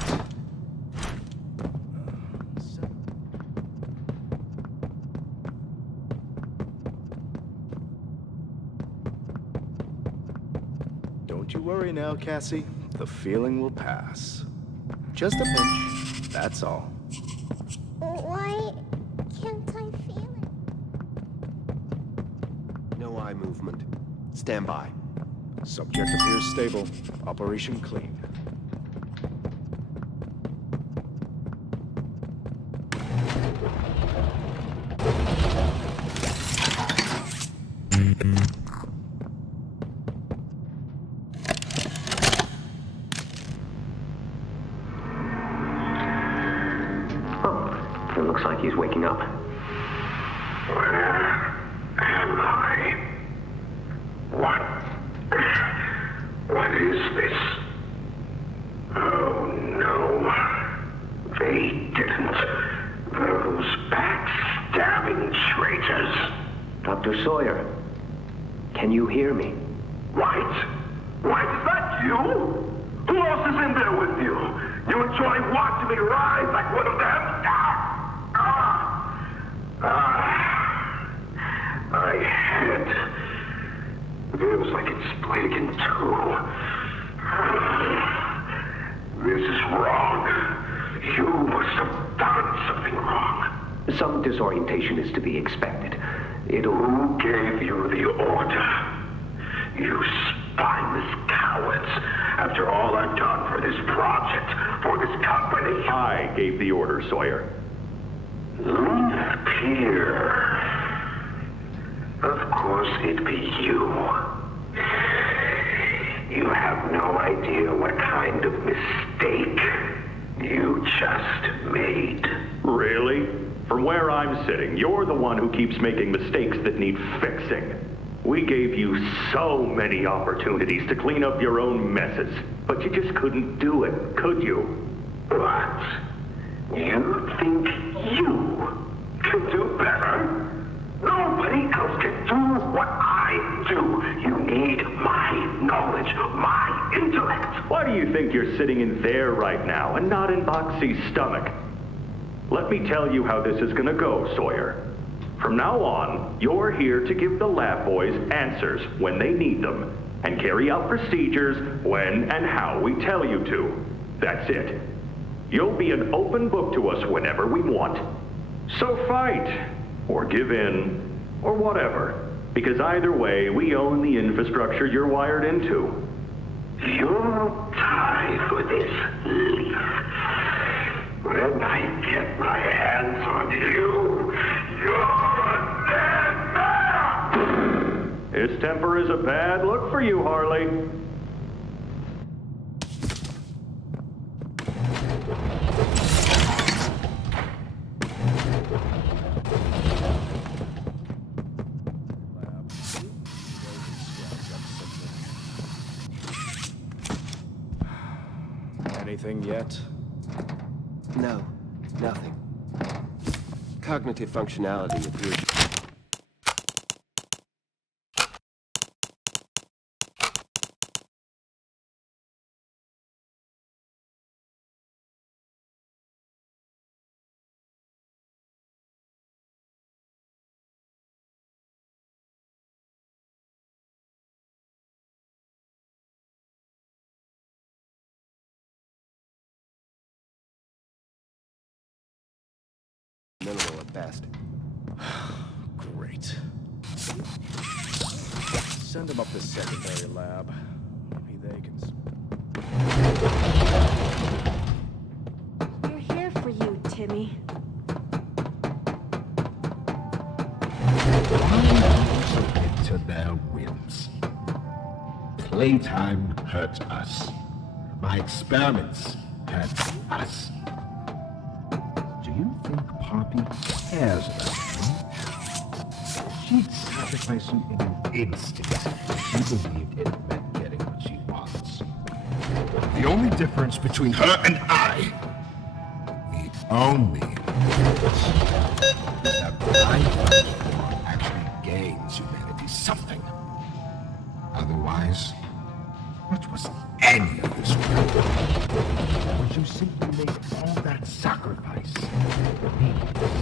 Don't you worry now, Cassie. The feeling will pass. Just a pinch, that's all. Why can't I feel it? No eye movement. Stand by. Subject appears stable. Operation clean. Oh, it looks like he's waking up. Where am I? What is this? Oh no. They didn't. Those backstabbing traitors. Dr. Sawyer, can you hear me? White? White, is that you? Who else is in there with you? You enjoy watching me rise like one of them? My head. Feels like it's split in two. This is wrong. You must have done something wrong. Some disorientation is to be expected. Who gave you the order? You spineless cowards. After all I've done for this project, for this company. I gave the order, Sawyer. Pierre. Of course it'd be you. You have no idea what kind of mistake you just made. from where I'm sitting, you're the one who keeps making mistakes that need fixing. We gave you so many opportunities to clean up your own messes, but you just couldn't do it, could you? What? You think you can do better? Nobody else can do what I do. You need my knowledge, my intellect. Why do you think you're sitting in there right now and not in Moxie's stomach? Let me tell you how this is gonna go, Sawyer. From now on, you're here to give the lab boys answers when they need them, and carry out procedures when and how we tell you to. That's it. You'll be an open book to us whenever we want. So fight, or give in, or whatever, because either way, we own the infrastructure you're wired into. You'll die for this, Leaf. When I get my hands on you, you're a dead man! His temper is a bad look for you, Harley. Anything yet? No, nothing. Cognitive functionality appears. Minimal at best. Great. Send them up to secondary lab. Maybe they can... We're here for you, Timmy. Why submit to their whims? Playtime hurt us. My experiments hurt us. Do you think Poppy cares about you? She'd sacrifice you in an instant if she believed it meant getting what she wants. The only difference between her and I, the only difference, is that my platform actually gains humanity something. Otherwise, what was any of this work? Would you simply make all that sacrifice meaningless?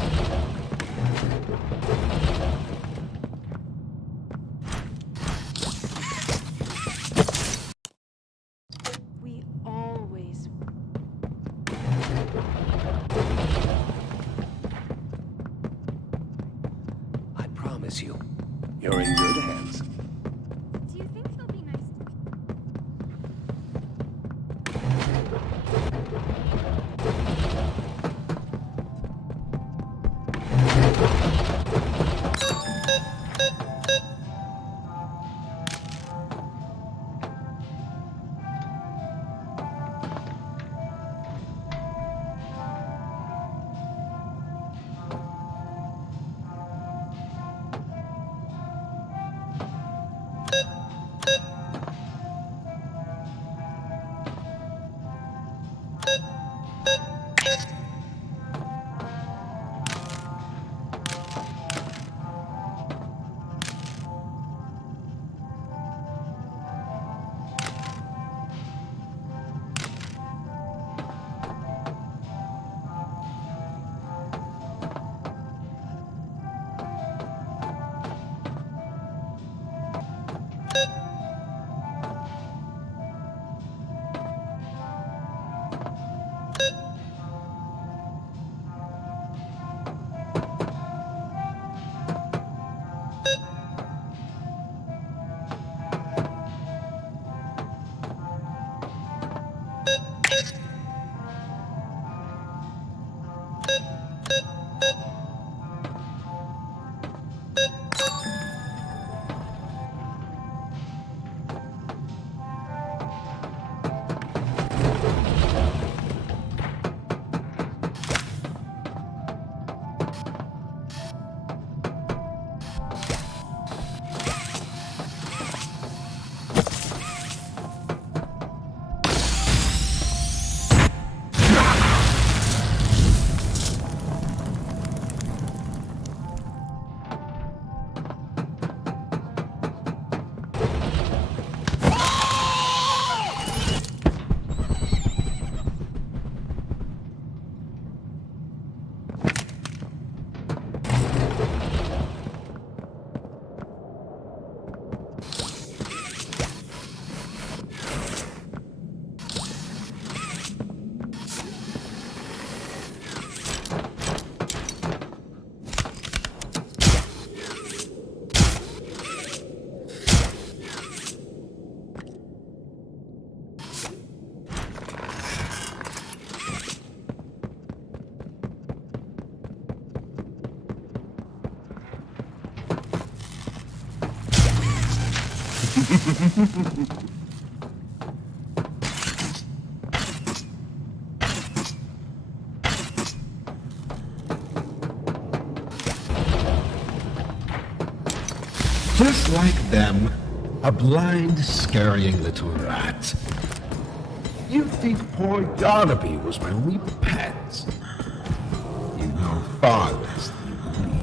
We always... I promise you, you're in good hands. Do you think he'll be nice to Just like them, a blind, scurrying little rat. You think poor Barnaby was my only pet? You know far less than you believe.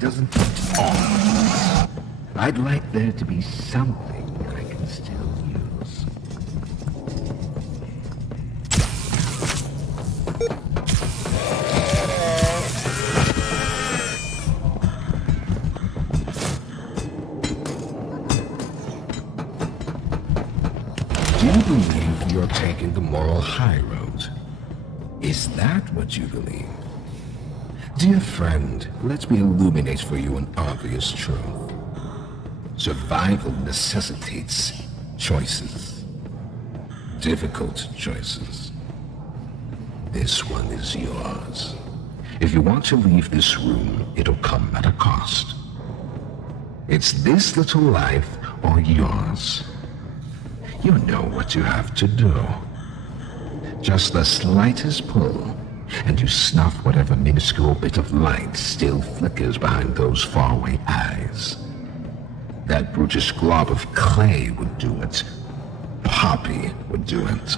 doesn't talk. I'd like there to be something I can still use. Do you believe you're taking the moral high road? Is that what you believe? Dear friend, let me illuminate for you an obvious truth. Survival necessitates choices. Difficult choices. This one is yours. If you want to leave this room, it'll come at a cost. It's this little life or yours. You know what you have to do. Just the slightest pull, and you snuff whatever minuscule bit of light still flickers behind those faraway eyes. That brutish glob of clay would do it. Poppy would do it.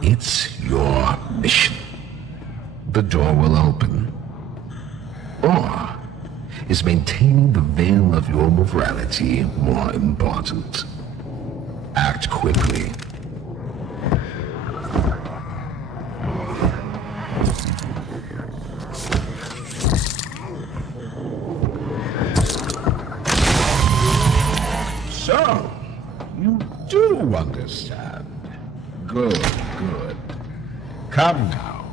It's your mission. The door will open. Or is maintaining the veil of your morality more important? Act quickly. So, you do understand. Good, good. Come now.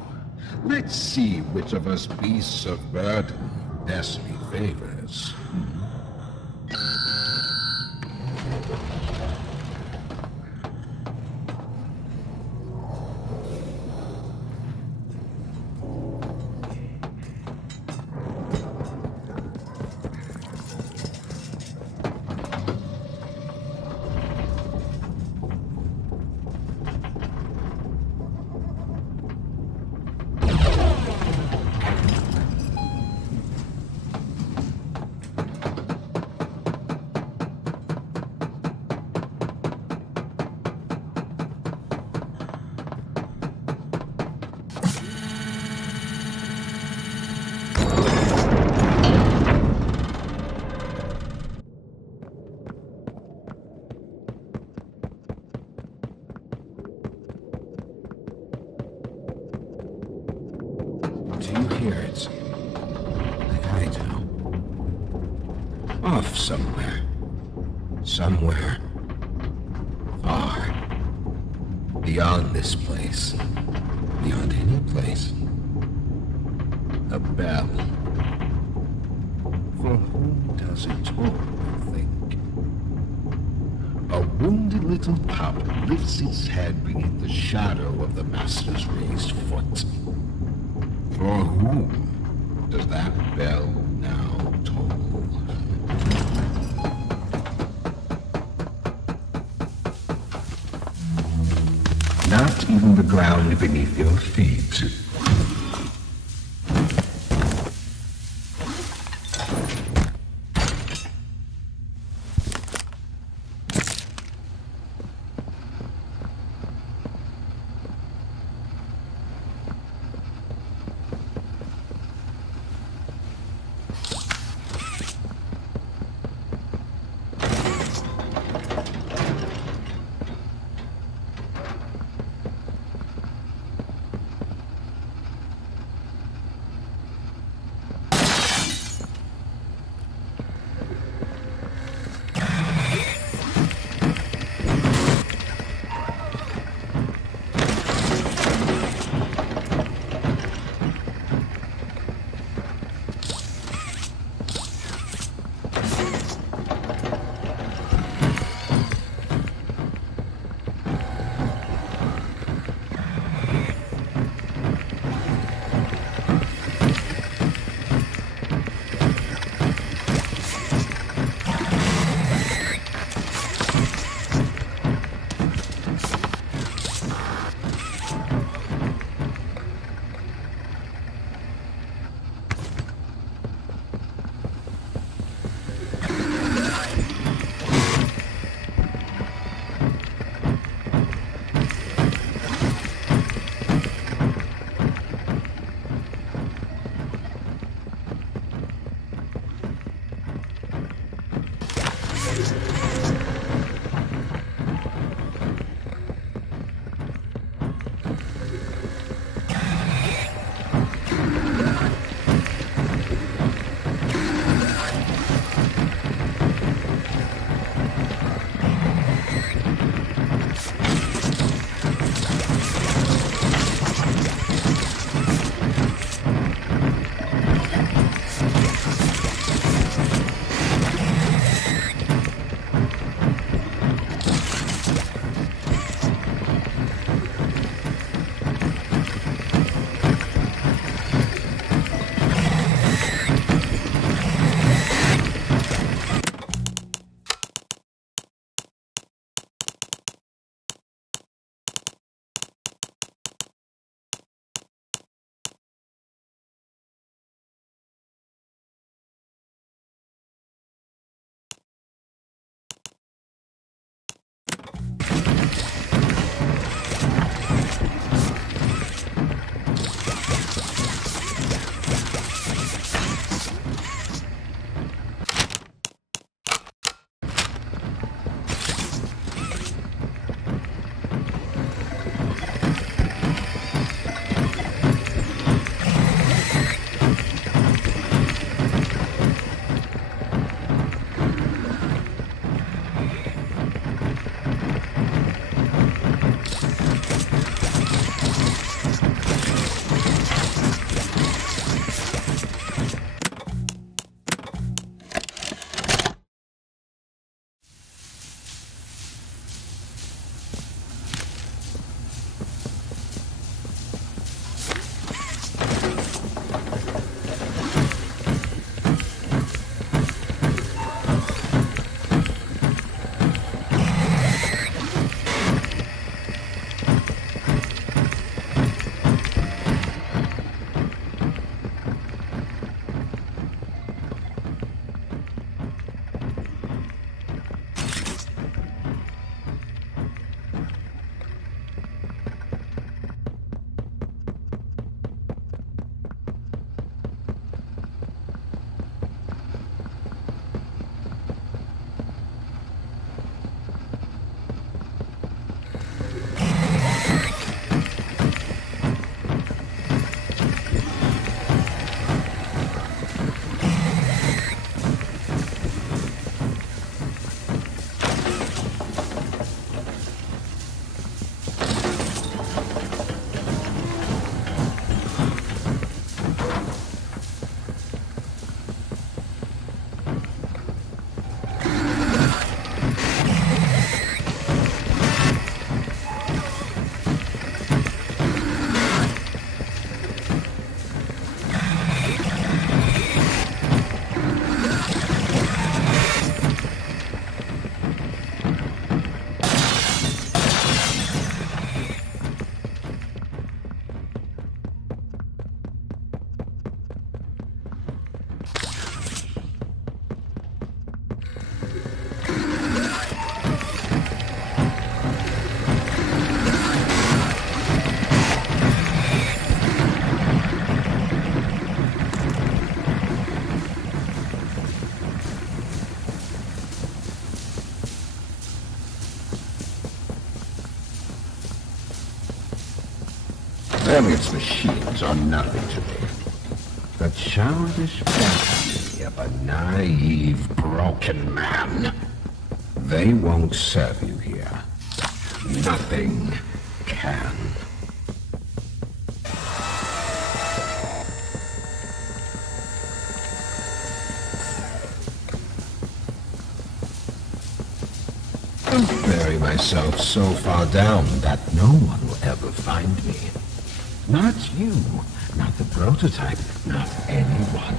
Let's see which of us beasts of burden destiny favors. Do you hear it? Like I do. Off somewhere. Somewhere. Far. Beyond this place. Beyond any place. A bell. For whom does it toll, you think? A wounded little pup lifts its head beneath the shadow of the master's raised foot. For whom does that bell now toll? Not even the ground beneath your feet. Elliot's machines are nothing to me. The childish fantasy of a naive, broken man. They won't serve you here. Nothing can. I'll bury myself so far down that no one will ever find me. Not you, not the prototype, not anyone.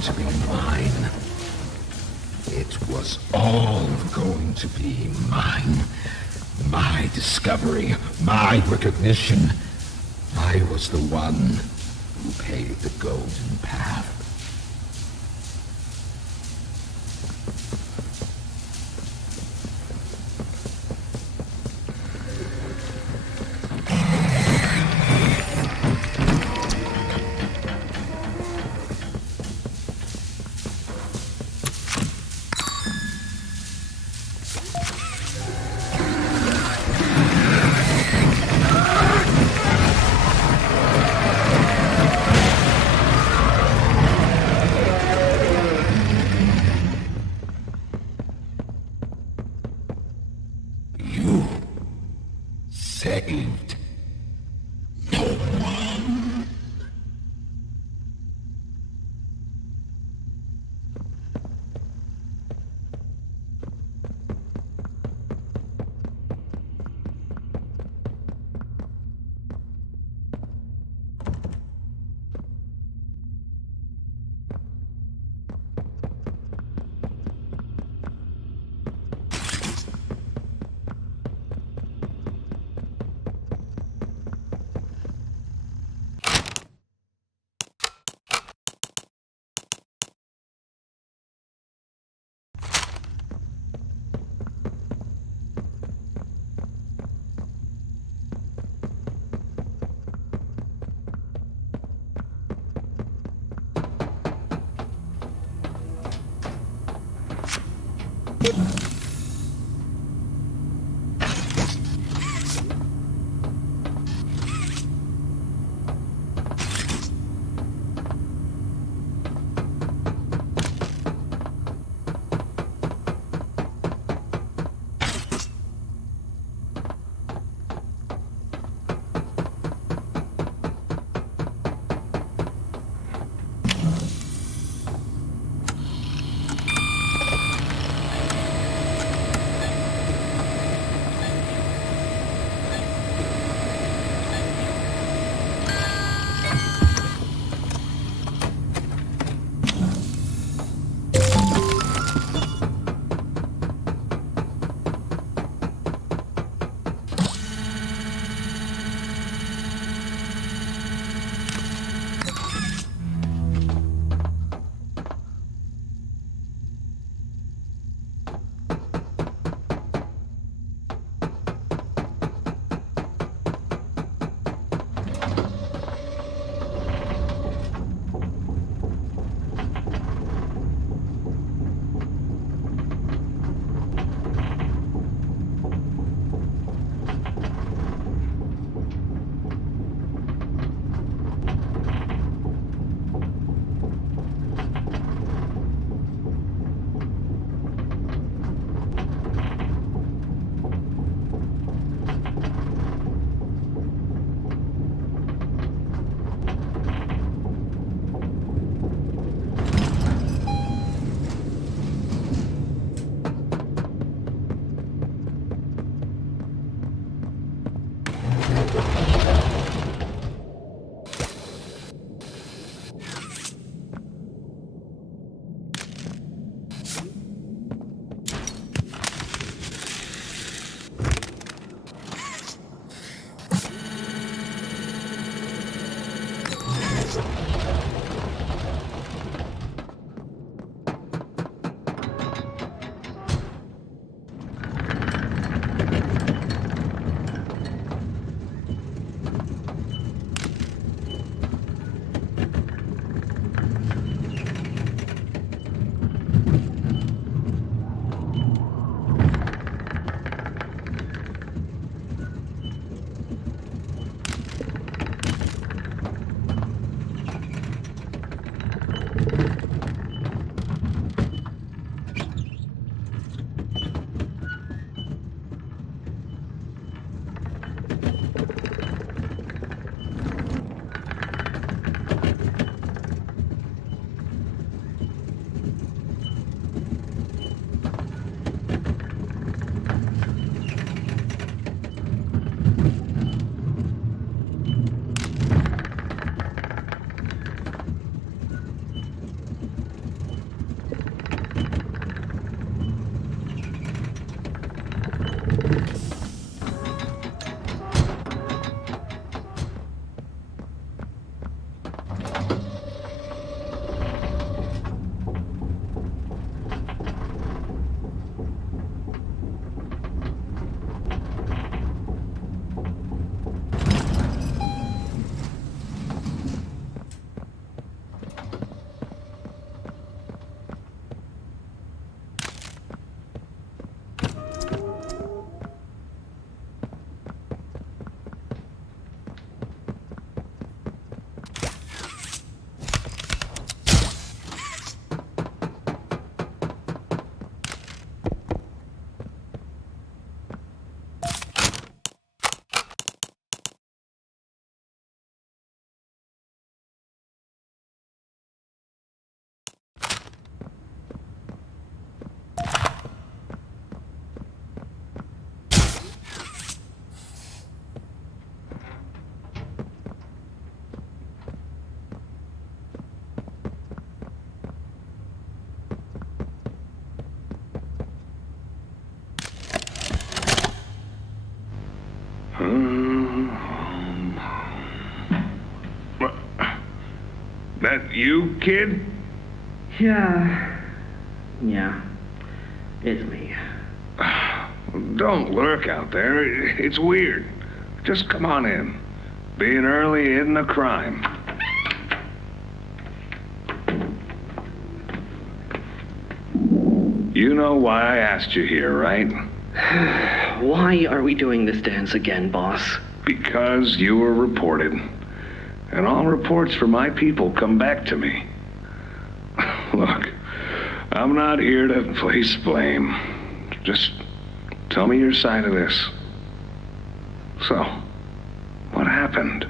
To be mine. It was all going to be mine. My discovery, my recognition. I was the one who paved the golden path. Saved. No one. That you, kid? Yeah, it's me. Don't lurk out there. It's weird. Just come on in. Being early isn't a crime. You know why I asked you here, right? Why are we doing this dance again, boss? Because you were reported. And all reports from my people come back to me. Look, I'm not here to place blame. Just tell me your side of this. So, what happened?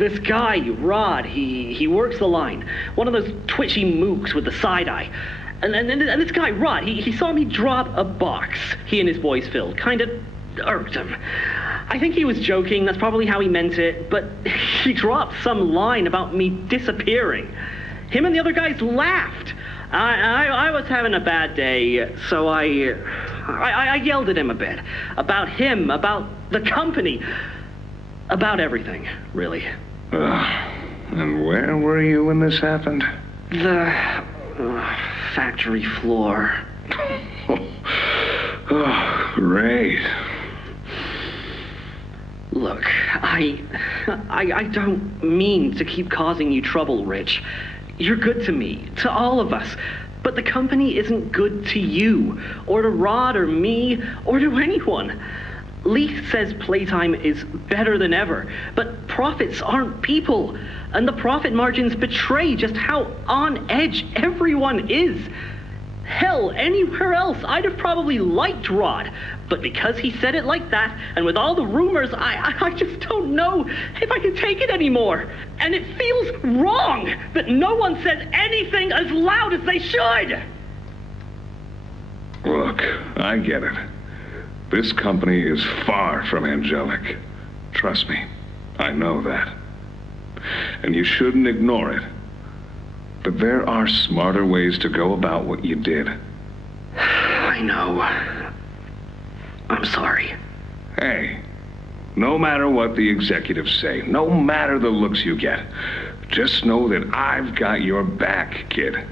This guy, Rod, he works the line. One of those twitchy mooks with the side eye. And this guy, Rod, he saw me drop a box he and his boys filled. Kind of irked him. I think he was joking, that's probably how he meant it, but he dropped some line about me disappearing. Him and the other guys laughed. I was having a bad day, so I yelled at him a bit. About him, about the company, about everything, really. And where were you when this happened? The factory floor. Oh, great. Look, I don't mean to keep causing you trouble, Rich. You're good to me, to all of us. But the company isn't good to you, or to Rod, or me, or to anyone. Leith says Playtime is better than ever, but profits aren't people. And the profit margins betray just how on edge everyone is. Hell, anywhere else, I'd have probably liked Rod. But because he said it like that, and with all the rumors, I just don't know if I can take it anymore. And it feels wrong that no one says anything as loud as they should. Look, I get it. This company is far from angelic. Trust me, I know that. And you shouldn't ignore it. But there are smarter ways to go about what you did. I know. I'm sorry. Hey, no matter what the executives say, no matter the looks you get, just know that I've got your back, kid.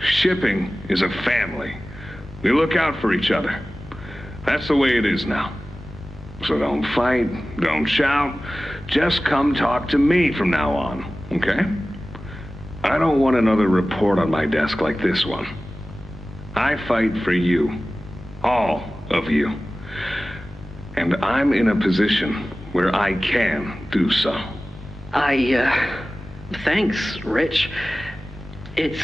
Shipping is a family. We look out for each other. That's the way it is now. So don't fight, don't shout. Just come talk to me from now on, okay? I don't want another report on my desk like this one. I fight for you. All of you. And I'm in a position where I can do so. Thanks, Rich. It's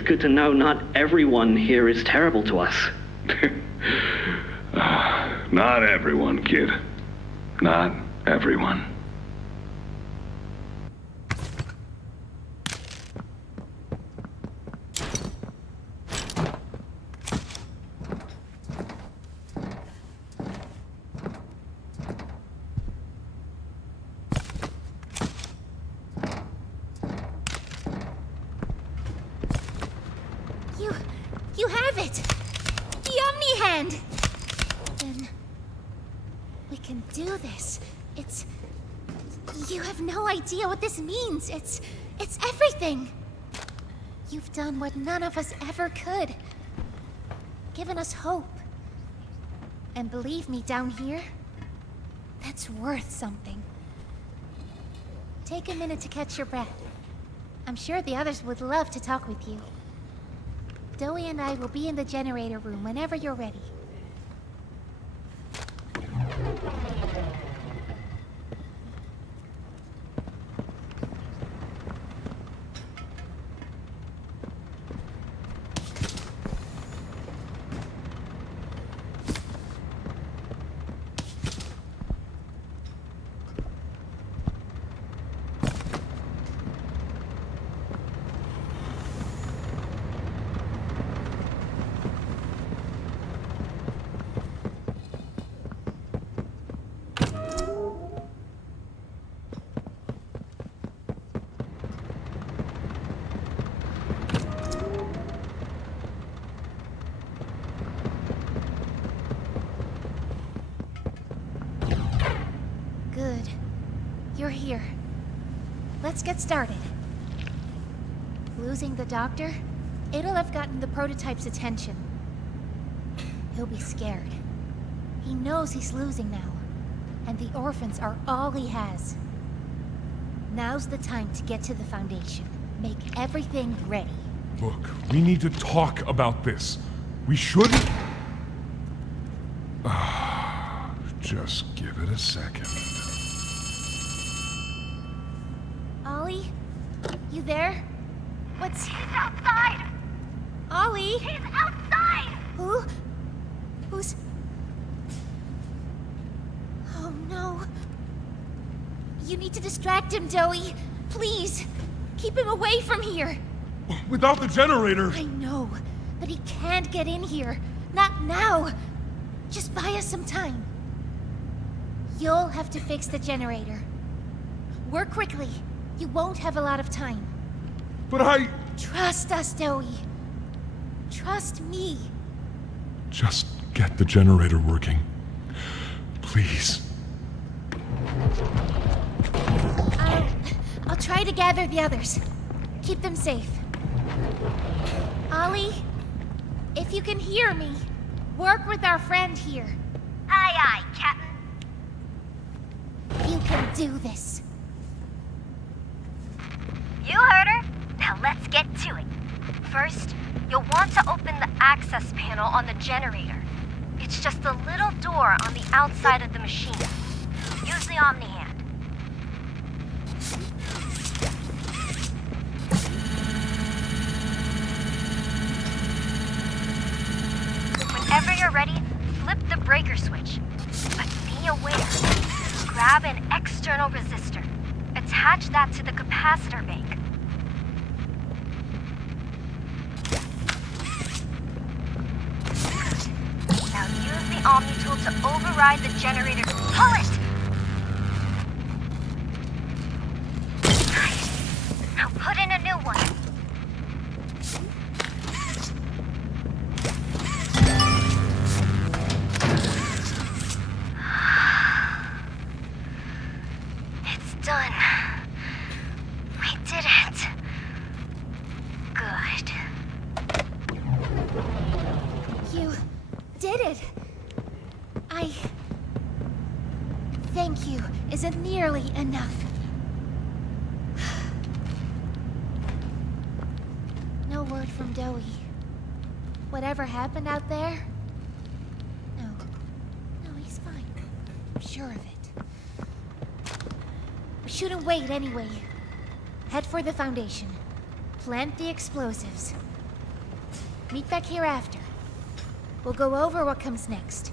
good to know not everyone here is terrible to us. Not everyone, kid. Not everyone. You have it! The Omni-Hand! Then we can do this. You have no idea what this means. It's everything. You've done what none of us ever could. Given us hope. And believe me, down here, that's worth something. Take a minute to catch your breath. I'm sure the others would love to talk with you. Zoe and I will be in the generator room whenever you're ready. Good. You're here. Let's get started. Losing the doctor? It'll have gotten the prototype's attention. He'll be scared. He knows he's losing now. And the orphans are all he has. Now's the time to get to the Foundation. Make everything ready. Look, we need to talk about this. We shouldn't... Just give it a second. Ollie? You there? He's outside! Ollie? He's outside! Who? Who's... Oh no. You need to distract him, Zoe. Please. Keep him away from here. Without the generator... I know, but he can't get in here. Not now. Just buy us some time. You'll have to fix the generator. Work quickly. You won't have a lot of time. But I... Trust us, Zoe. Trust me. Just get the generator working. Please. I'll try to gather the others. Keep them safe. Ollie, if you can hear me, work with our friend here. Aye, aye, Captain. You can do this. You heard her. Now let's get to it. First, you'll want to open the access panel on the generator. It's just a little door on the outside of the machine. Use the Omni-Hand. Whenever you're ready, flip the breaker switch. But be aware. Grab an external resistor. Attach that to the capacitor bank. Good. Now use the Omni tool to override the generator. Pull it! Nice. Now put in a isn't nearly enough. No word from Dowie. Whatever happened out there? No, he's fine. I'm sure of it. We shouldn't wait anyway. Head for the Foundation. Plant the explosives. Meet back here after. We'll go over what comes next.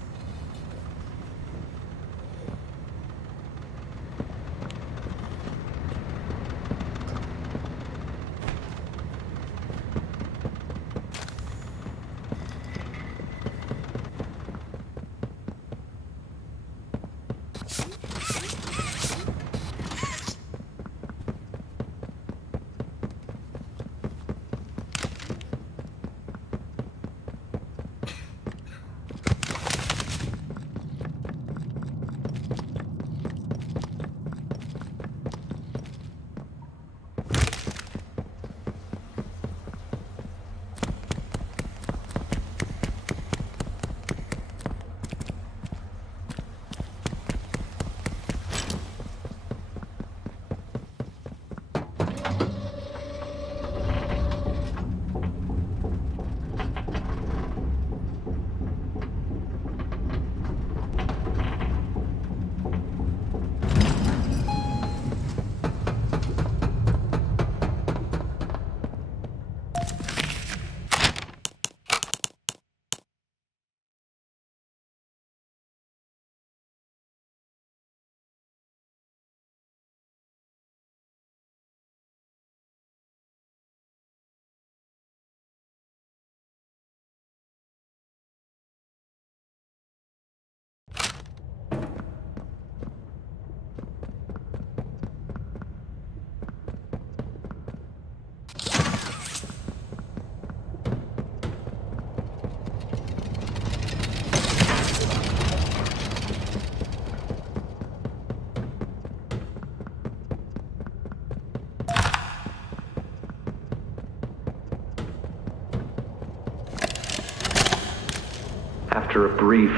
After a brief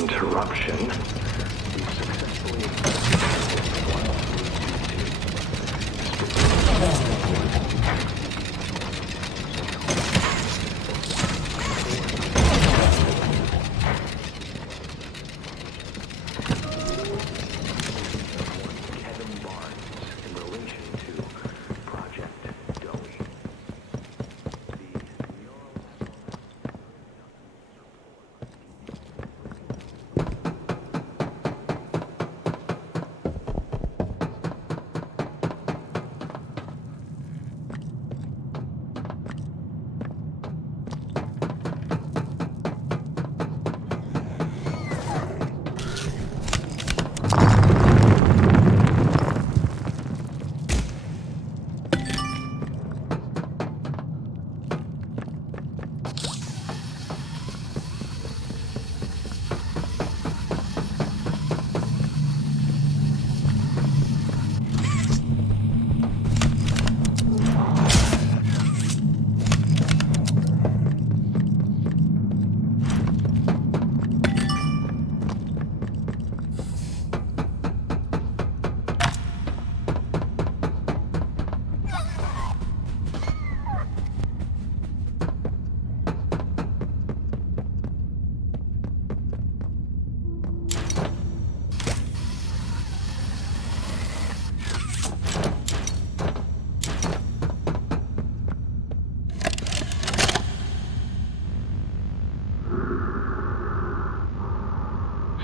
interruption, we successfully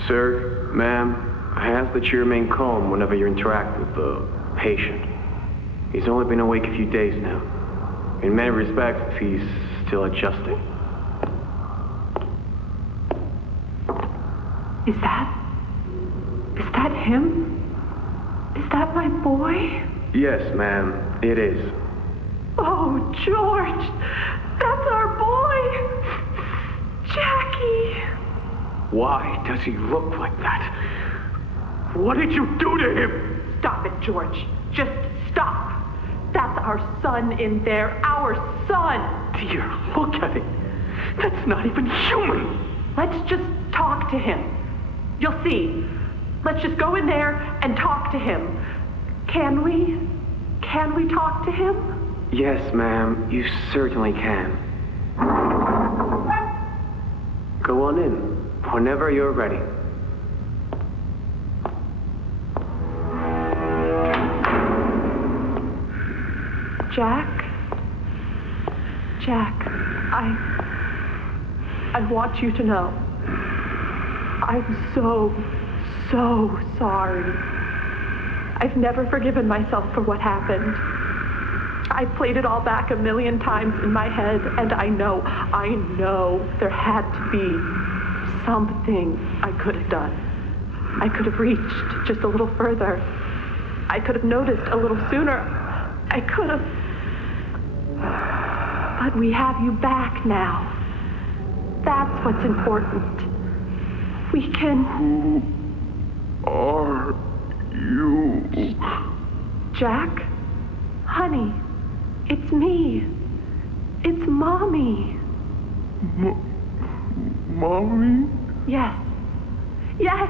Sir, ma'am, I ask that you remain calm whenever you interact with the patient. He's only been awake a few days now. In many respects, he's still adjusting. Is that him? Is that my boy? Yes, ma'am, it is. Oh, George! That's our boy! Jackie! Why does he look like that? What did you do to him? Stop it, George. Just stop. That's our son in there. Our son! Dear, look at it. That's not even human. Let's just talk to him. You'll see. Let's just go in there and talk to him. Can we? Can we talk to him? Yes, ma'am, you certainly can. Go on in, whenever you're ready. Jack, I want you to know, I'm so sorry. I've never forgiven myself for what happened. I've played it all back 1,000,000 times in my head, and I know there had to be something I could have done. I could have reached just a little further. I could have noticed a little sooner. I could have. But we have you back now. That's what's important. We can... Who are you? Jack? Honey, it's me. It's Mommy. Mommy? Yes. Yes!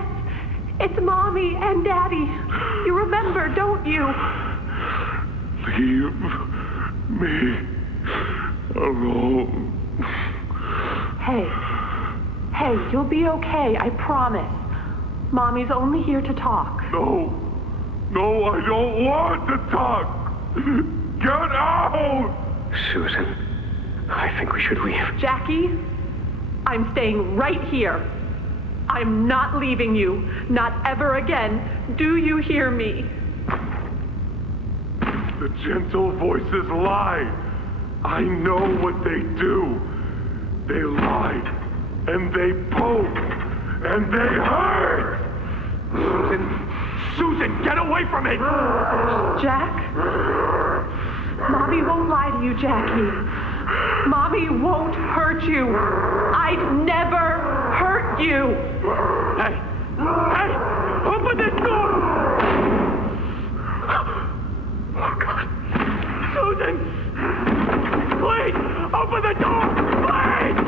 It's Mommy and Daddy. You remember, don't you? Leave me alone. Hey, you'll be okay, I promise. Mommy's only here to talk. No, I don't want to talk. Get out! Susan, I think we should leave. Jackie, I'm staying right here. I'm not leaving you. Not ever again. Do you hear me? The gentle voices lie. I know what they do. They lie, and they poke, and they hurt. Susan, get away from me! Jack? Mommy won't lie to you, Jackie. Mommy won't hurt you. I'd never hurt you. Hey! Open this door! Oh, God. Susan! Please! Open the door! Please!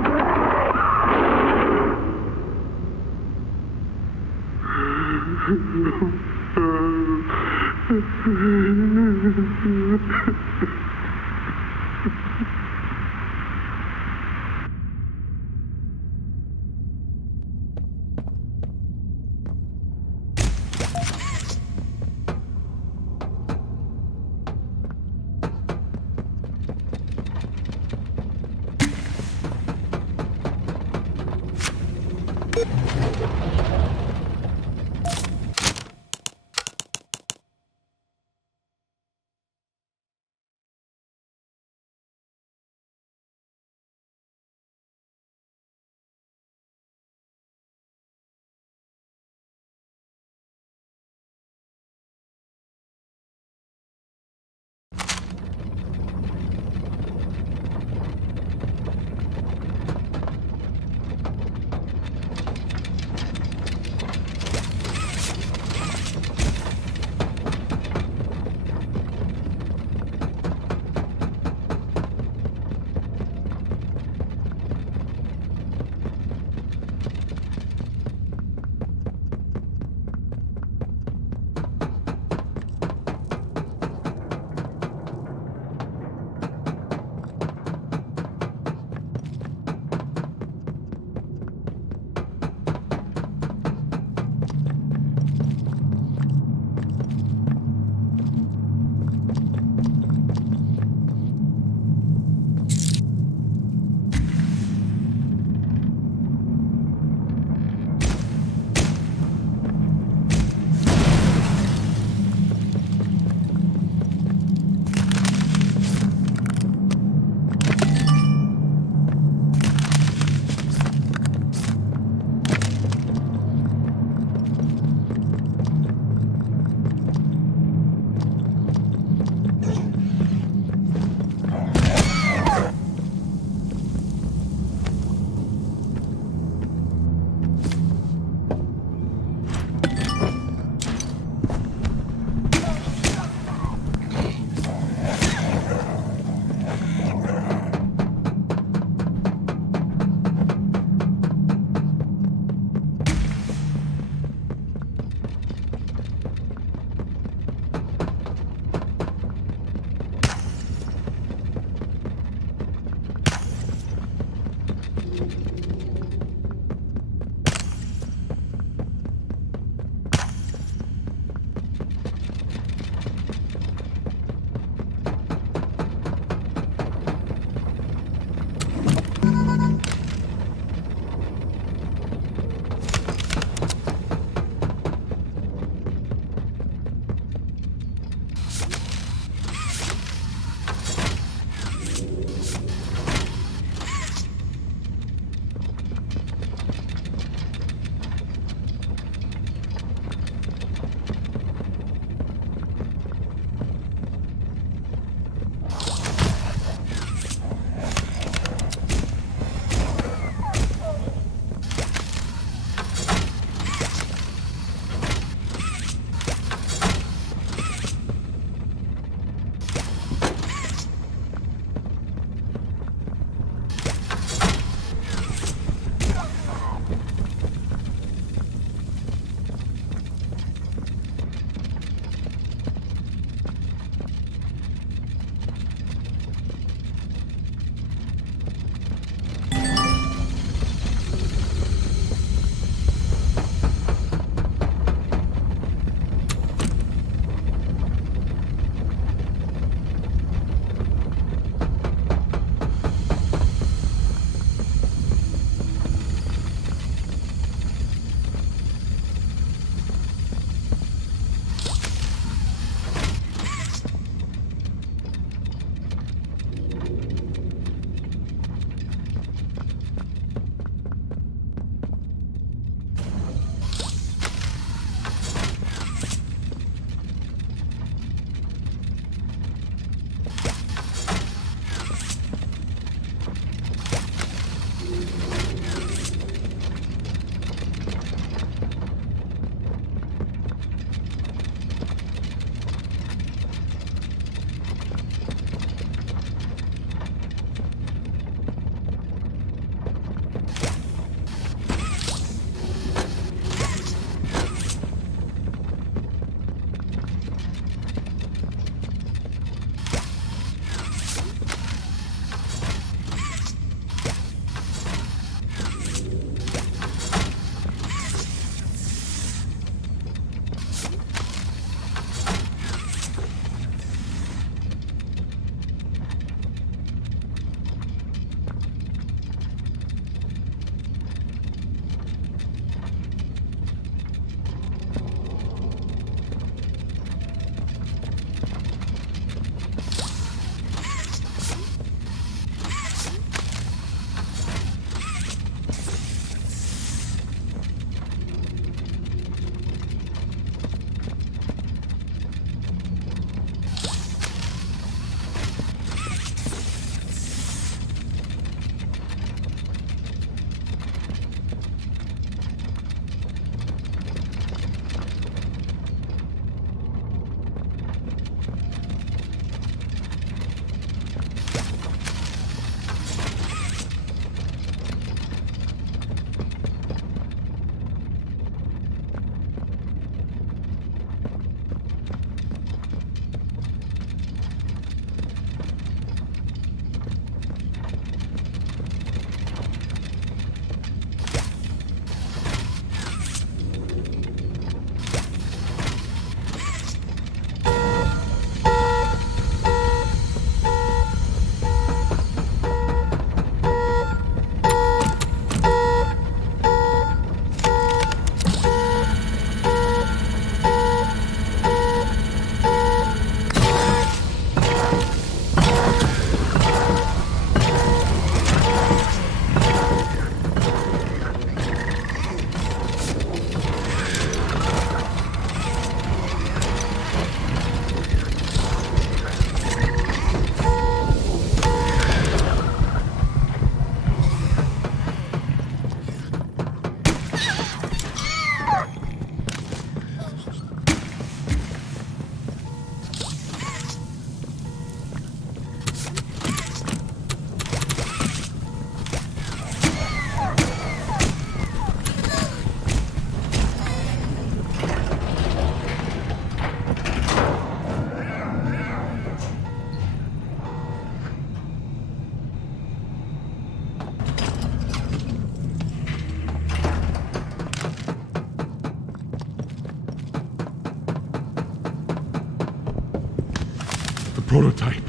prototype.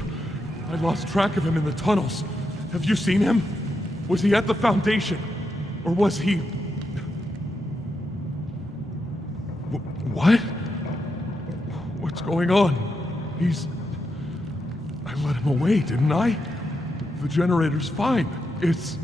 I lost track of him in the tunnels. Have you seen him? Was he at the Foundation? Or was he... What? What's going on? He's... I let him away, didn't I? The generator's fine. It's...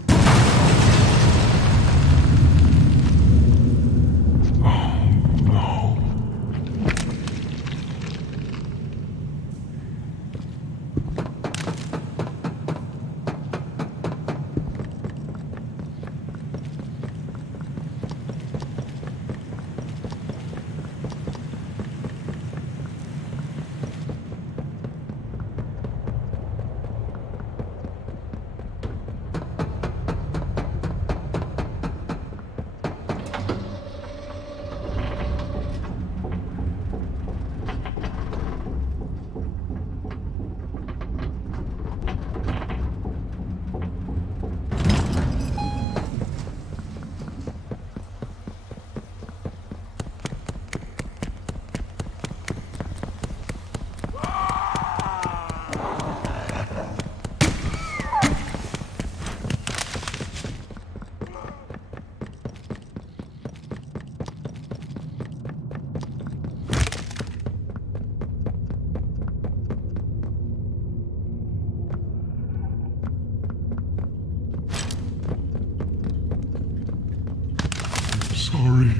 Sorry.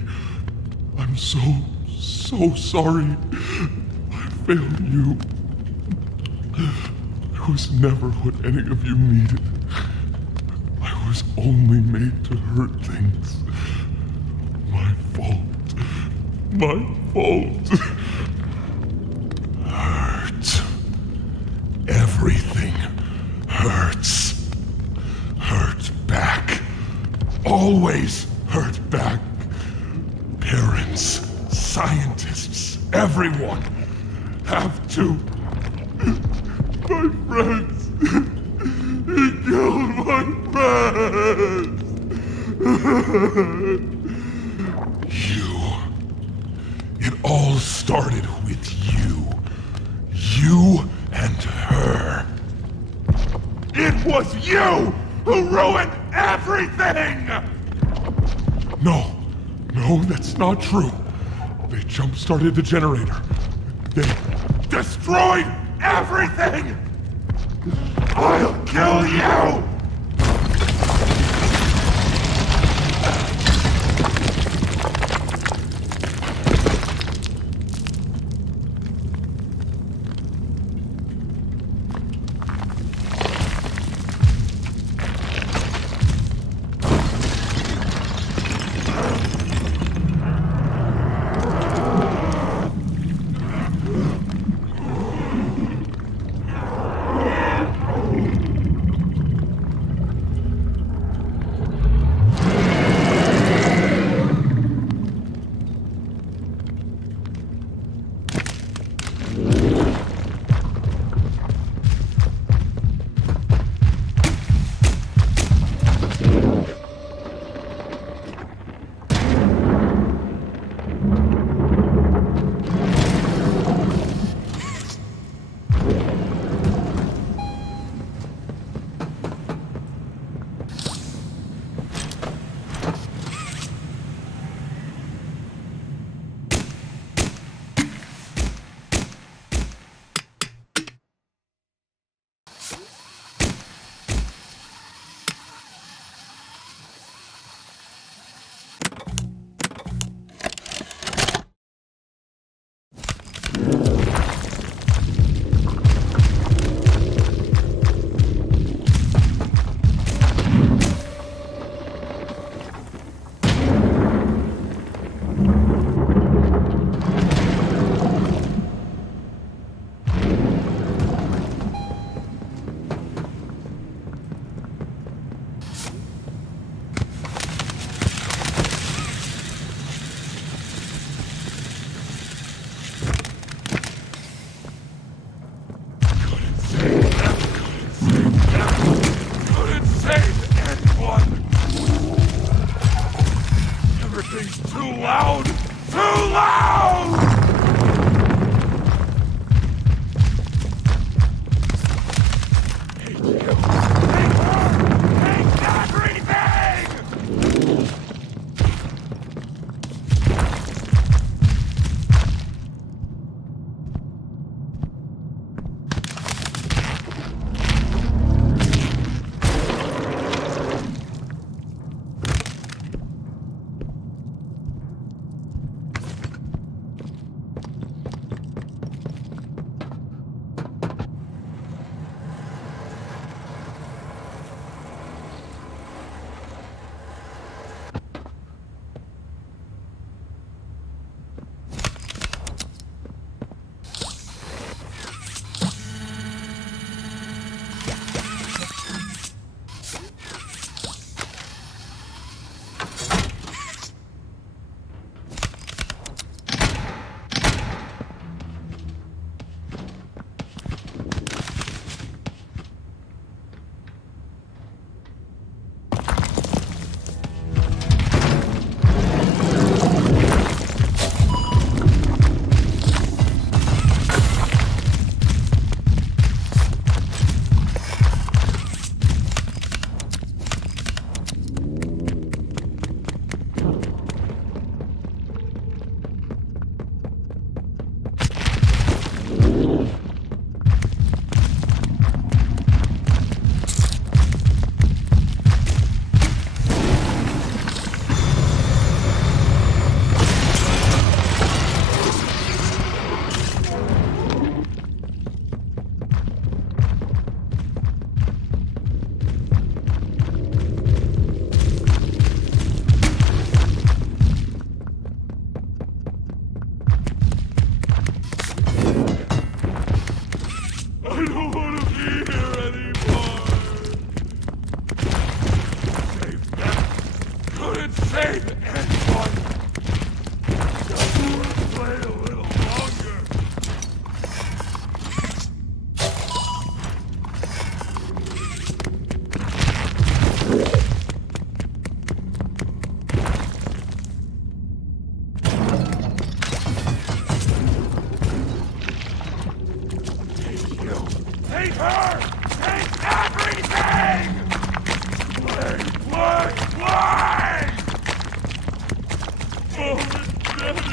I'm so sorry. I failed you. I was never what any of you needed. I was only made to hurt things. My fault. My fault. Hurt. Everything hurts. Hurt back. Always hurt back. Parents, scientists, everyone have to. My friends. He killed my friends. It all started with you. You and her. It was you who ruined everything! No, that's not true. They jump-started the generator. They destroyed everything! I'll kill you! Take everything! Play! Oh, Daddy,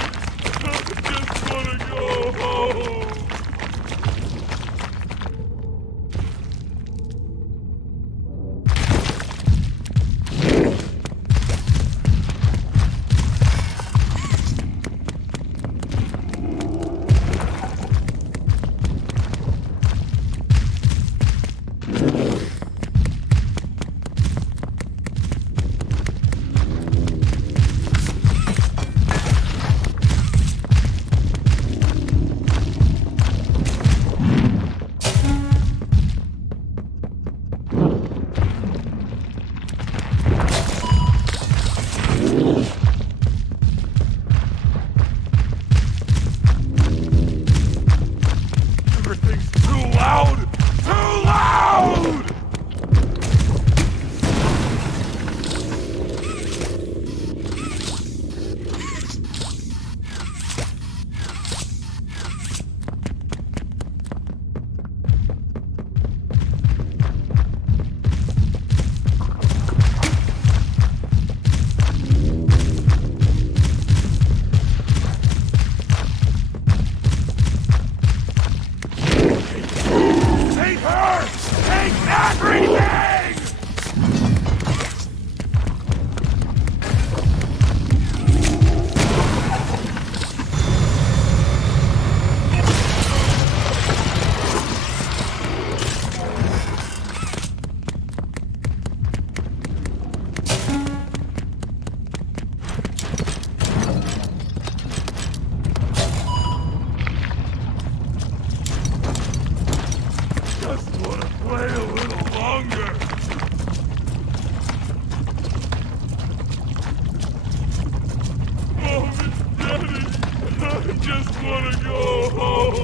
I just wanna go home.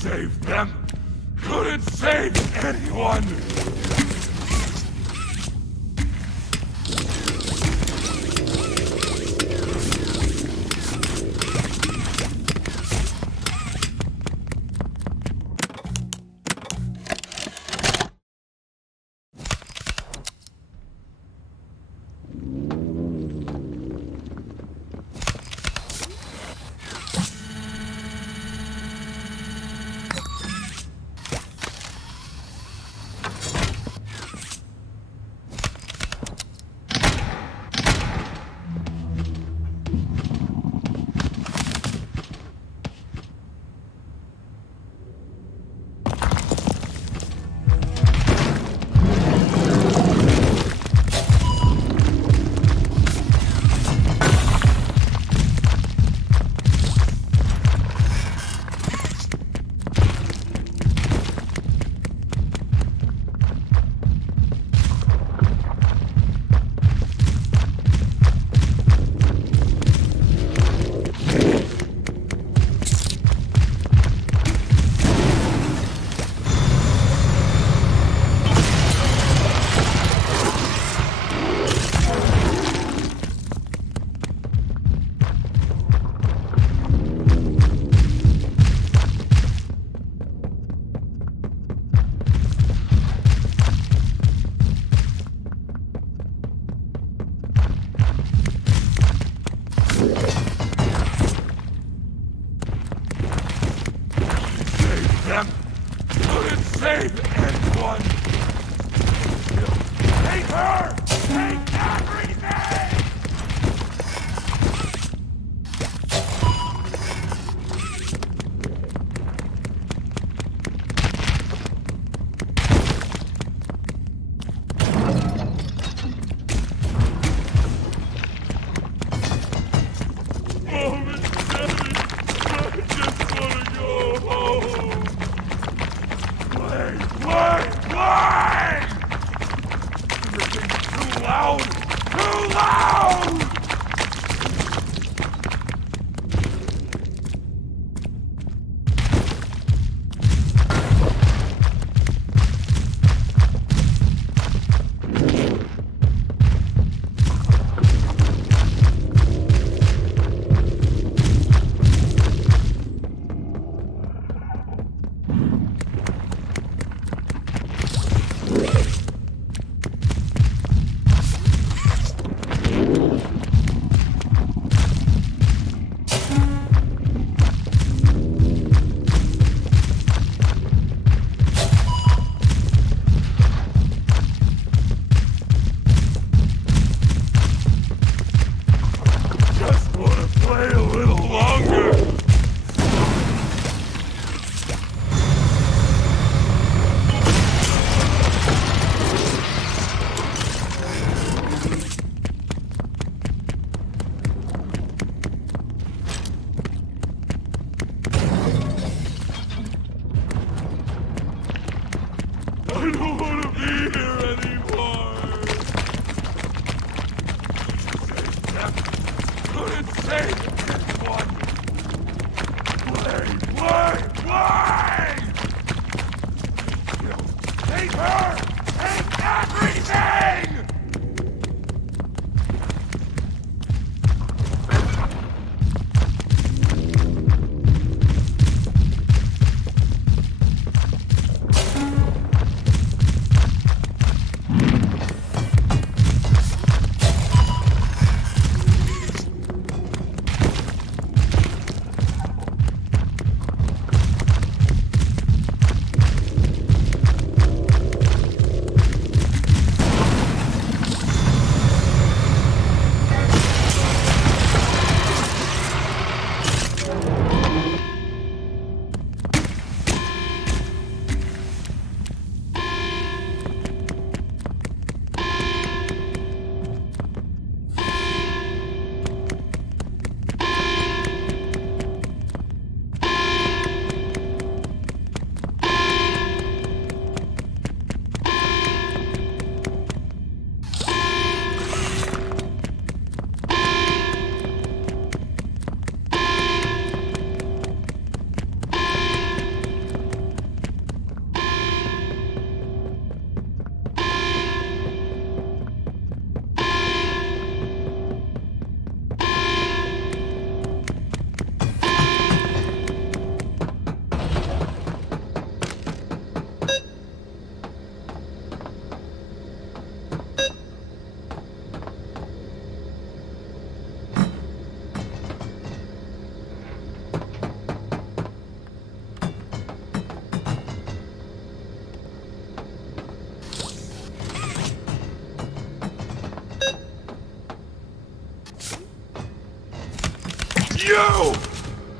Save them! Couldn't save anyone! Save them! Couldn't save anyone! Take her! Take everything!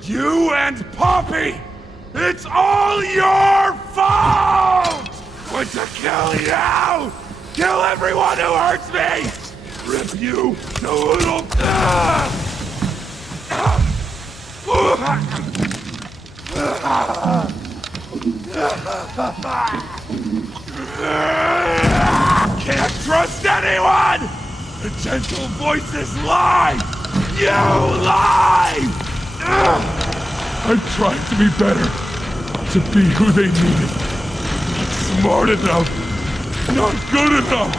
You and Poppy! It's all your fault! Want to kill you! Kill everyone who hurts me! Rip you to little... Can't trust anyone! The gentle voices lie! You lie! I'm trying to be better, to be who they needed. Not smart enough, not good enough,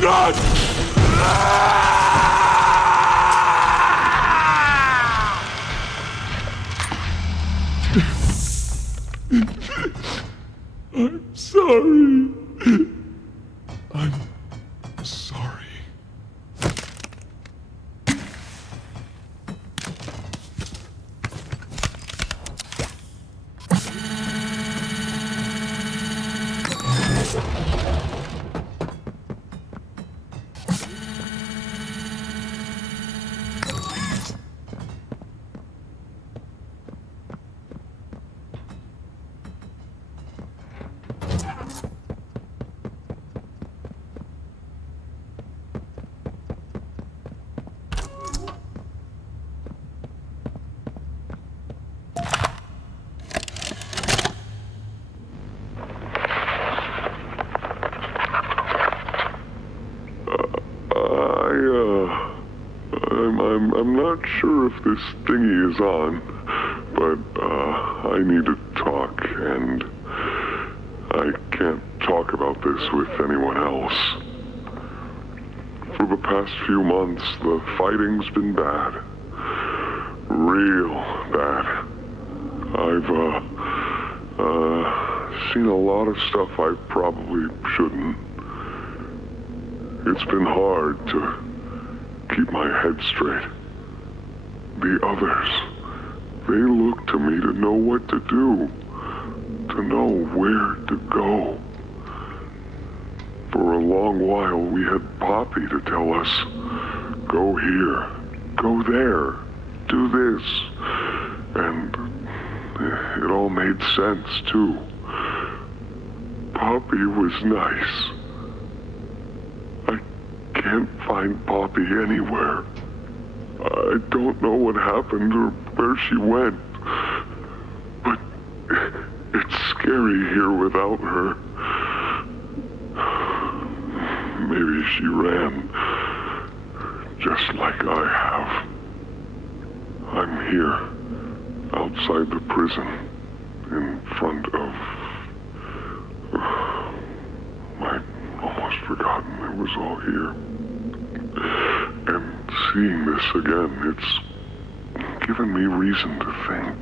not... I'm sorry. I'm sorry. I'm not sure if this thingy is on, but I need to talk, and I can't talk about this with anyone else. For the past few months, the fighting's been bad. Real bad. I've seen a lot of stuff I probably shouldn't. It's been hard to keep my head straight. The others, they look to me to know what to do, to know where to go. For a long while, we had Poppy to tell us, go here, go there, do this. And it all made sense, too. Poppy was nice. I can't find Poppy anywhere. I don't know what happened or where she went. But it's scary here without her. Maybe she ran, just like I have. I'm here, outside the prison, in front of... I'd almost forgotten it was all here. And seeing this again, it's given me reason to think.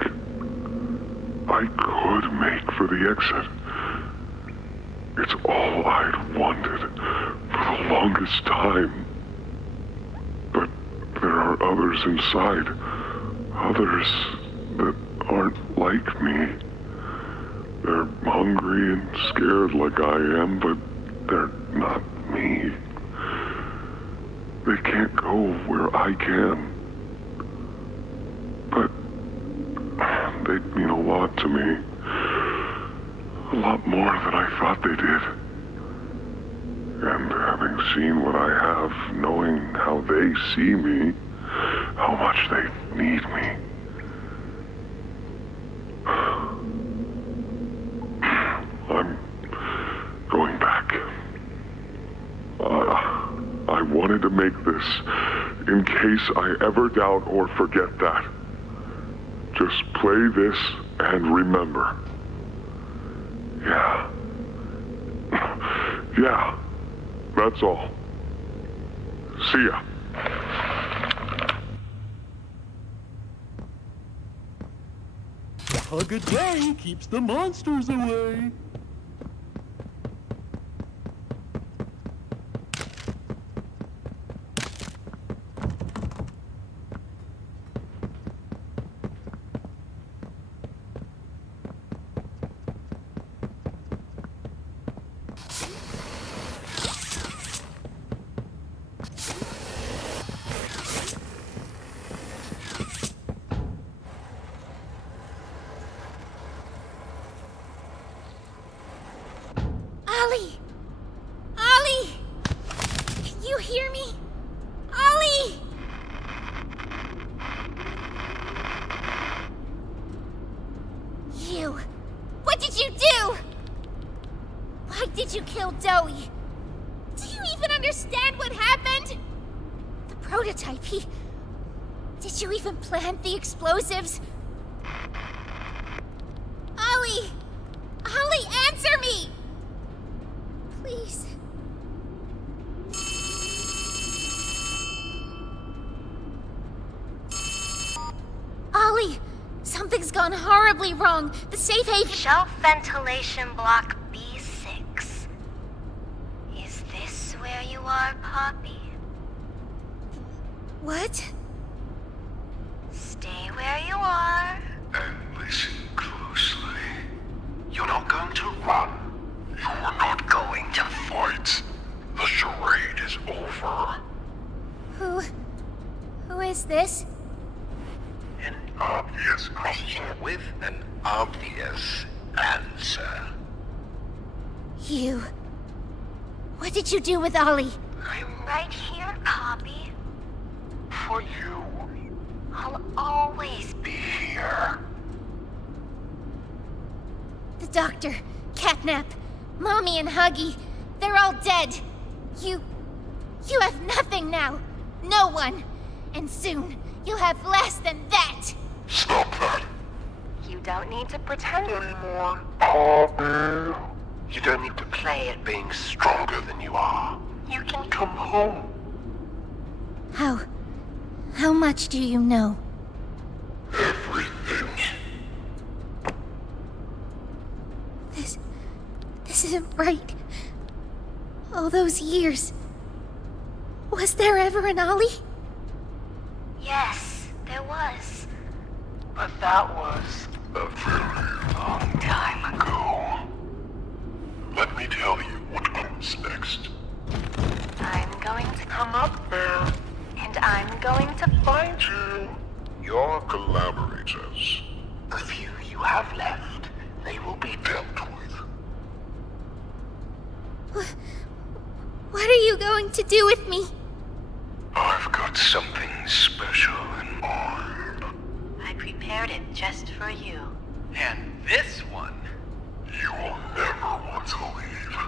I could make for the exit. It's all I'd wanted for the longest time. But there are others inside. Others that aren't like me. They're hungry and scared like I am, but they're not me. They can't go where I can. But they'd mean a lot to me. A lot more than I thought they did. And having seen what I have, knowing how they see me, how much they need me. I'm going back. I wanted to make this in case I ever doubt or forget that. Just play this and remember. Yeah. Yeah. That's all. See ya. A hug a day keeps the monsters away. Plant the explosives? Ollie! Ollie, answer me! Please. Ollie! Something's gone horribly wrong. The safe haven... Shelf ventilation block B6. Is this where you are, Poppy? What? Stay where you are. And listen closely. You're not going to run. You're not going to fight. The charade is over. Who is this? An obvious question with an obvious answer. You. What did you do with Ollie? I'm right here, Poppy. For you. I'll always be here. The doctor, Catnap, Mommy and Huggy, they're all dead. You have nothing now. No one. And soon, you'll have less than that! Stop that! You don't need to pretend anymore. Poppy! You don't need to play at being stronger than you are. You can come home. How much do you know? Everything. This isn't right. All those years. Was there ever an Ollie? Yes, there was. But that was a very long time ago. Let me tell you what comes next. I'm going to Come up there. and I'm going to Find you. Your collaborators. The few you have left, they will be dealt with. What are you going to do with me? I've got something special in mind. I prepared it just for you. And this one... You will never want to leave.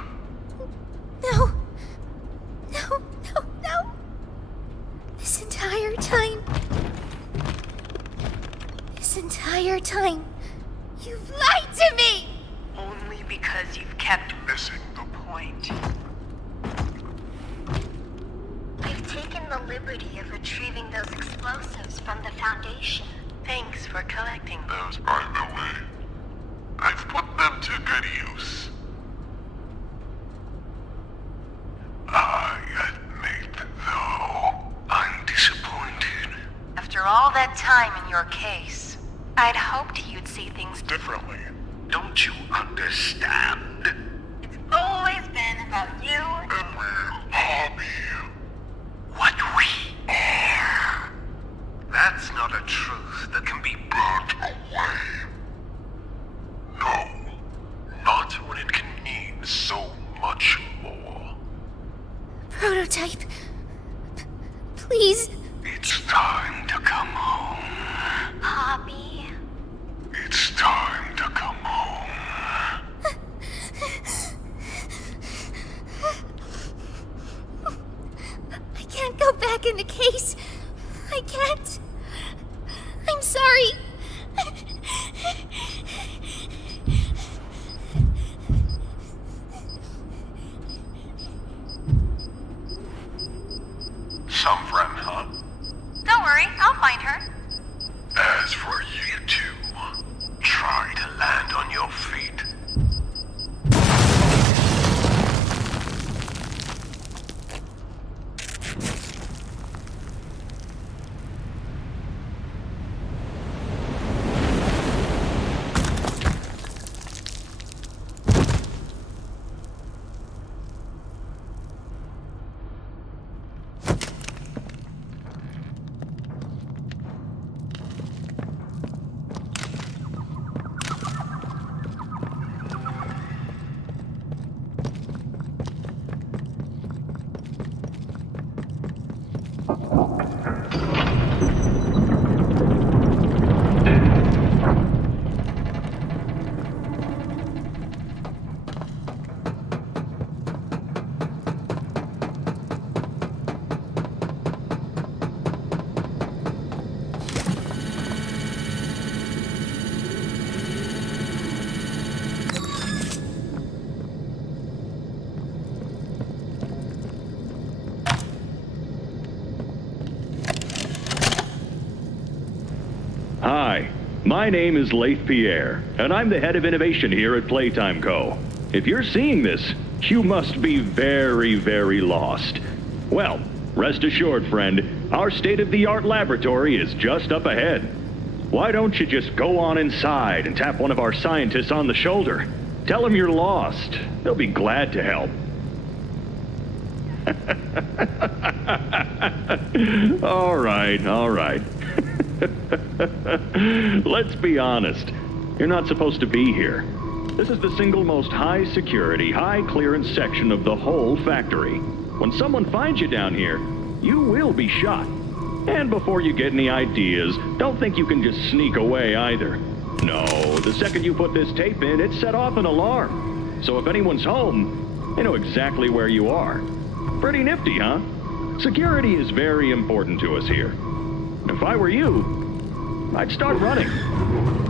No. No, no, no. This entire time, you've lied to me! Only because you've kept Missing the point. I've taken the liberty of retrieving those explosives from the Foundation. Thanks for collecting Those, by the way, I've put them to good use. I admit, though, I'm disappointed. After all that time in your case, I'd hoped you'd see things Differently. Don't you understand? It's always been about you. And we're Poppy. What we are. That's not a truth that can be Burnt away. No, not when it can mean so much more. Prototype. Please. It's time to come home. Poppy. It's time to come home. I can't go back in the case. I can't. I'm sorry. Some friend, huh? Don't worry, I'll find her. As for you two, try to land on your feet. Hi, my name is Leif Pierre, and I'm the head of innovation here at Playtime Co. If you're seeing this, you must be very, very lost. Well, rest assured, friend, our state-of-the-art laboratory is just up ahead. Why don't you just go on inside and tap one of our scientists on the shoulder? Tell them you're lost. They'll be glad to help. All right. Let's be honest. You're not supposed to be here. This is the single most high-security, high-clearance section of the whole factory. When someone finds you down here, you will be shot. And before you get any ideas, don't think you can just sneak away either. No, the second you put this tape in, it set off an alarm. So if anyone's home, they know exactly where you are. Pretty nifty, huh? Security is very important to us here. If I were you, I'd start running.